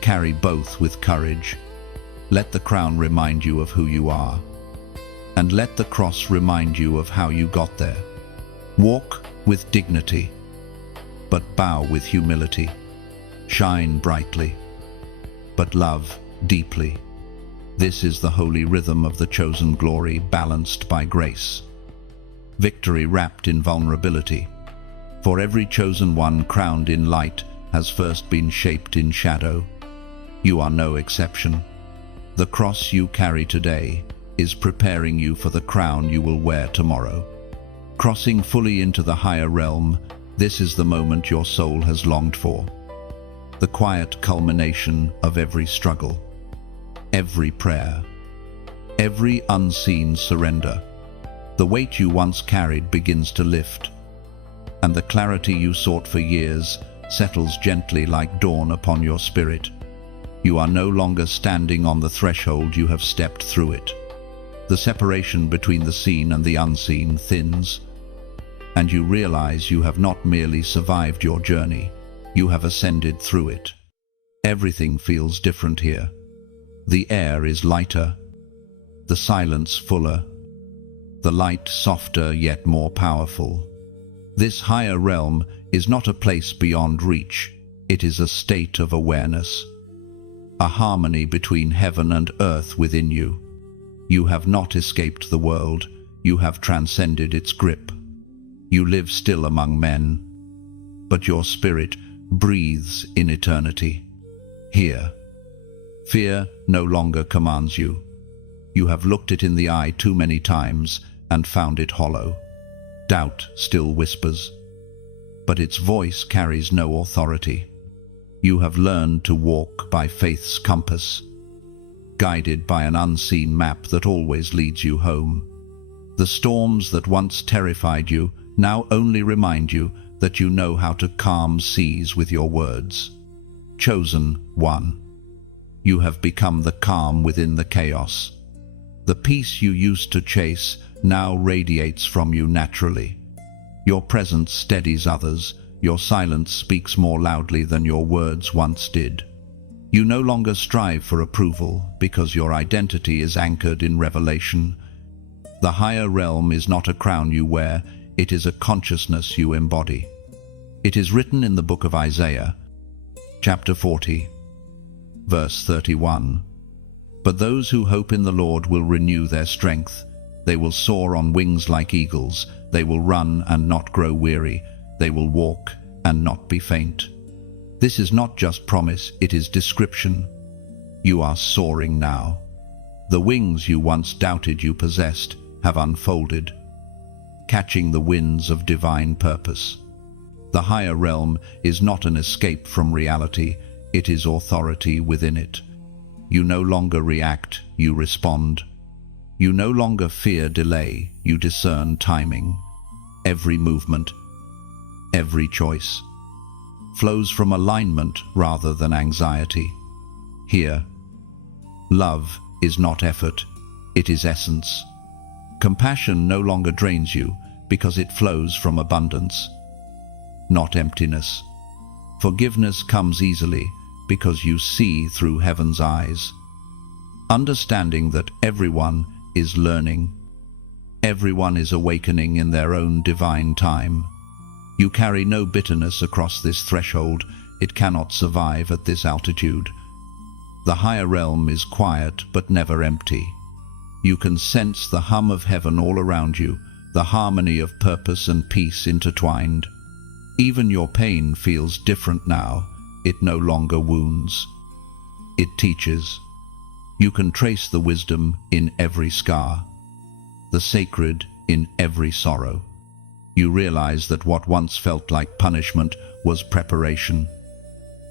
carry both with courage. Let the crown remind you of who you are, and let the cross remind you of how you got there. Walk with dignity, but bow with humility. Shine brightly, but love deeply. This is the holy rhythm of the chosen glory, balanced by grace. Victory wrapped in vulnerability. For every chosen one crowned in light has first been shaped in shadow. You are no exception. The cross you carry today is preparing you for the crown you will wear tomorrow. Crossing fully into the higher realm, this is the moment your soul has longed for. The quiet culmination of every struggle, every prayer, every unseen surrender. The weight you once carried begins to lift, and the clarity you sought for years settles gently like dawn upon your spirit. You are no longer standing on the threshold, you have stepped through it. The separation between the seen and the unseen thins, and you realize you have not merely survived your journey, you have ascended through it. Everything feels different here. The air is lighter, the silence fuller, the light softer yet more powerful. This higher realm is not a place beyond reach, it is a state of awareness, a harmony between heaven and earth within you. You have not escaped the world, you have transcended its grip. You live still among men, but your spirit breathes in eternity. Here, fear no longer commands you. You have looked it in the eye too many times and found it hollow. Doubt still whispers, but its voice carries no authority. You have learned to walk by faith's compass, guided by an unseen map that always leads you home. The storms that once terrified you now only remind you that you know how to calm seas with your words. Chosen one, you have become the calm within the chaos. The peace you used to chase now radiates from you naturally. Your presence steadies others, your silence speaks more loudly than your words once did. You no longer strive for approval because your identity is anchored in revelation. The higher realm is not a crown you wear, it is a consciousness you embody. It is written in the book of Isaiah, chapter 40, verse 31. But those who hope in the Lord will renew their strength. They will soar on wings like eagles. They will run and not grow weary. They will walk and not be faint. This is not just promise, it is description. You are soaring now. The wings you once doubted you possessed have unfolded, catching the winds of divine purpose. The higher realm is not an escape from reality, it is authority within it. You no longer react, you respond. You no longer fear delay, you discern timing. Every movement, every choice, flows from alignment rather than anxiety. Here, love is not effort, it is essence. Compassion no longer drains you because it flows from abundance, not emptiness. Forgiveness comes easily because you see through heaven's eyes. Understanding that everyone is learning, everyone is awakening in their own divine time. You carry no bitterness across this threshold, it cannot survive at this altitude. The higher realm is quiet but never empty. You can sense the hum of heaven all around you, the harmony of purpose and peace intertwined. Even your pain feels different now. It no longer wounds. It teaches. You can trace the wisdom in every scar, the sacred in every sorrow. You realize that what once felt like punishment was preparation,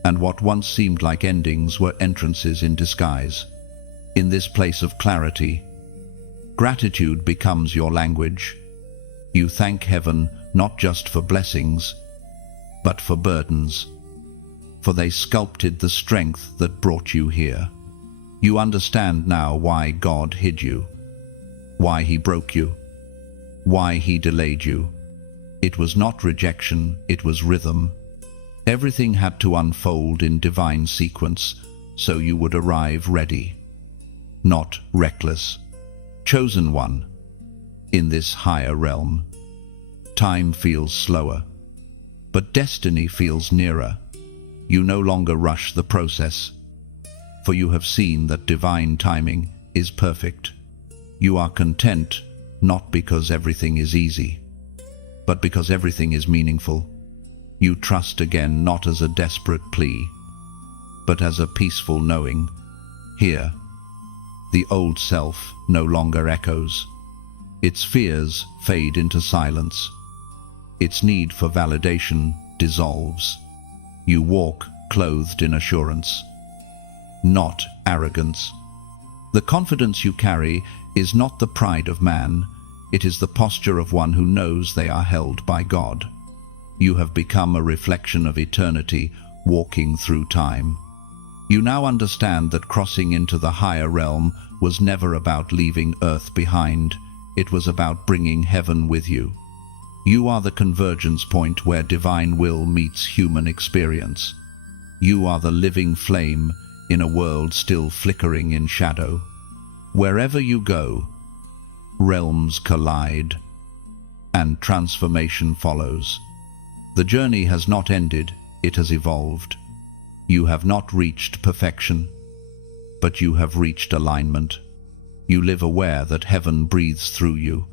and what once seemed like endings were entrances in disguise. In this place of clarity, gratitude becomes your language. You thank heaven not just for blessings, but for burdens, for they sculpted the strength that brought you here. You understand now why God hid you, why He broke you, why He delayed you. It was not rejection, it was rhythm. Everything had to unfold in divine sequence so you would arrive ready, not reckless. Chosen one, in this higher realm. Time feels slower, but destiny feels nearer. You no longer rush the process, for you have seen that divine timing is perfect. You are content not because everything is easy, but because everything is meaningful. You trust again not as a desperate plea, but as a peaceful knowing. Here, the old self no longer echoes. Its fears fade into silence. Its need for validation dissolves. You walk clothed in assurance, not arrogance. The confidence you carry is not the pride of man, It is the posture of one who knows they are held by God. You have become a reflection of eternity, walking through time. You now understand that crossing into the higher realm was never about leaving earth behind. It was about bringing heaven with you. You are the convergence point where divine will meets human experience. You are the living flame in a world still flickering in shadow. Wherever you go, realms collide, and transformation follows. The journey has not ended, it has evolved. You have not reached perfection, but you have reached alignment. You live aware that heaven breathes through you,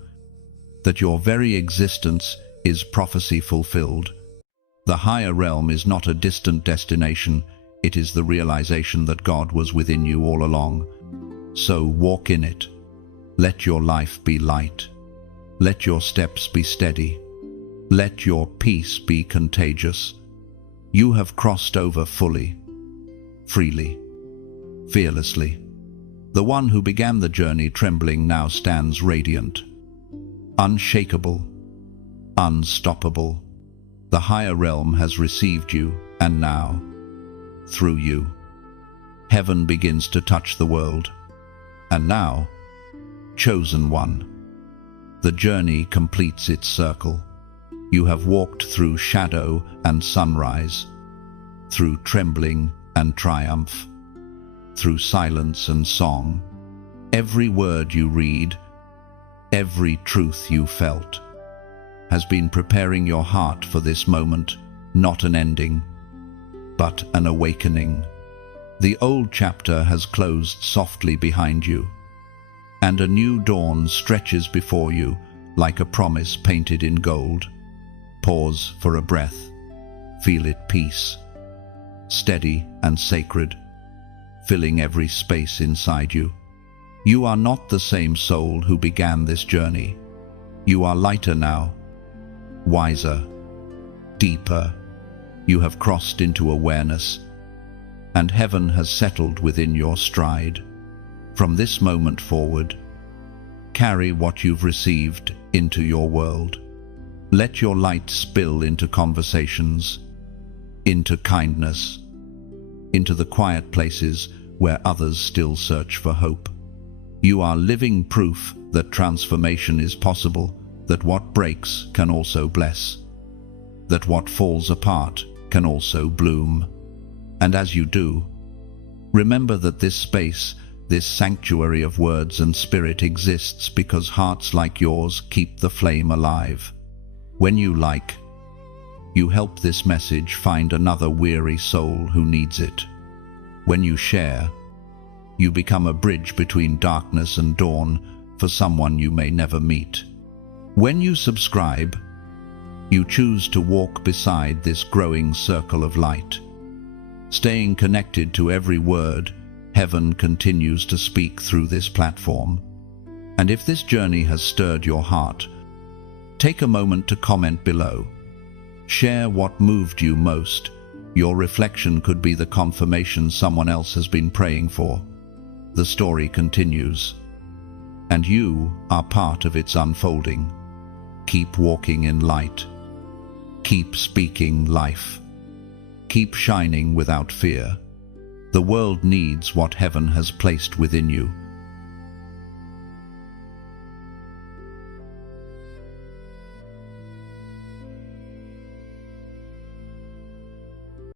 that your very existence is prophecy fulfilled. The higher realm is not a distant destination, it is the realization that God was within you all along. So walk in it. Let your life be light. Let your steps be steady. Let your peace be contagious. You have crossed over fully, freely, fearlessly. The one who began the journey trembling now stands radiant, unshakable, unstoppable. The higher realm has received you, and now, through you, heaven begins to touch the world. And now, chosen one, the journey completes its circle. You have walked through shadow and sunrise, through trembling and triumph, through silence and song. Every word you read, every truth you felt, has been preparing your heart for this moment, not an ending, but an awakening. The old chapter has closed softly behind you, and a new dawn stretches before you like a promise painted in gold. Pause for a breath. Feel it peace, steady and sacred, filling every space inside you. You are not the same soul who began this journey. You are lighter now, wiser, deeper. You have crossed into awareness, and heaven has settled within your stride. From this moment forward, carry what you've received into your world. Let your light spill into conversations, into kindness, into the quiet places where others still search for hope. You are living proof that transformation is possible, that what breaks can also bless, that what falls apart can also bloom. And as you do, remember that this space, this sanctuary of words and spirit exists because hearts like yours keep the flame alive. When you like, you help this message find another weary soul who needs it. When you share, you become a bridge between darkness and dawn for someone you may never meet. When you subscribe, you choose to walk beside this growing circle of light. Staying connected to every word, heaven continues to speak through this platform. And if this journey has stirred your heart, take a moment to comment below. Share what moved you most. Your reflection could be the confirmation someone else has been praying for. The story continues, and you are part of its unfolding. Keep walking in light. Keep speaking life. Keep shining without fear. The world needs what heaven has placed within you.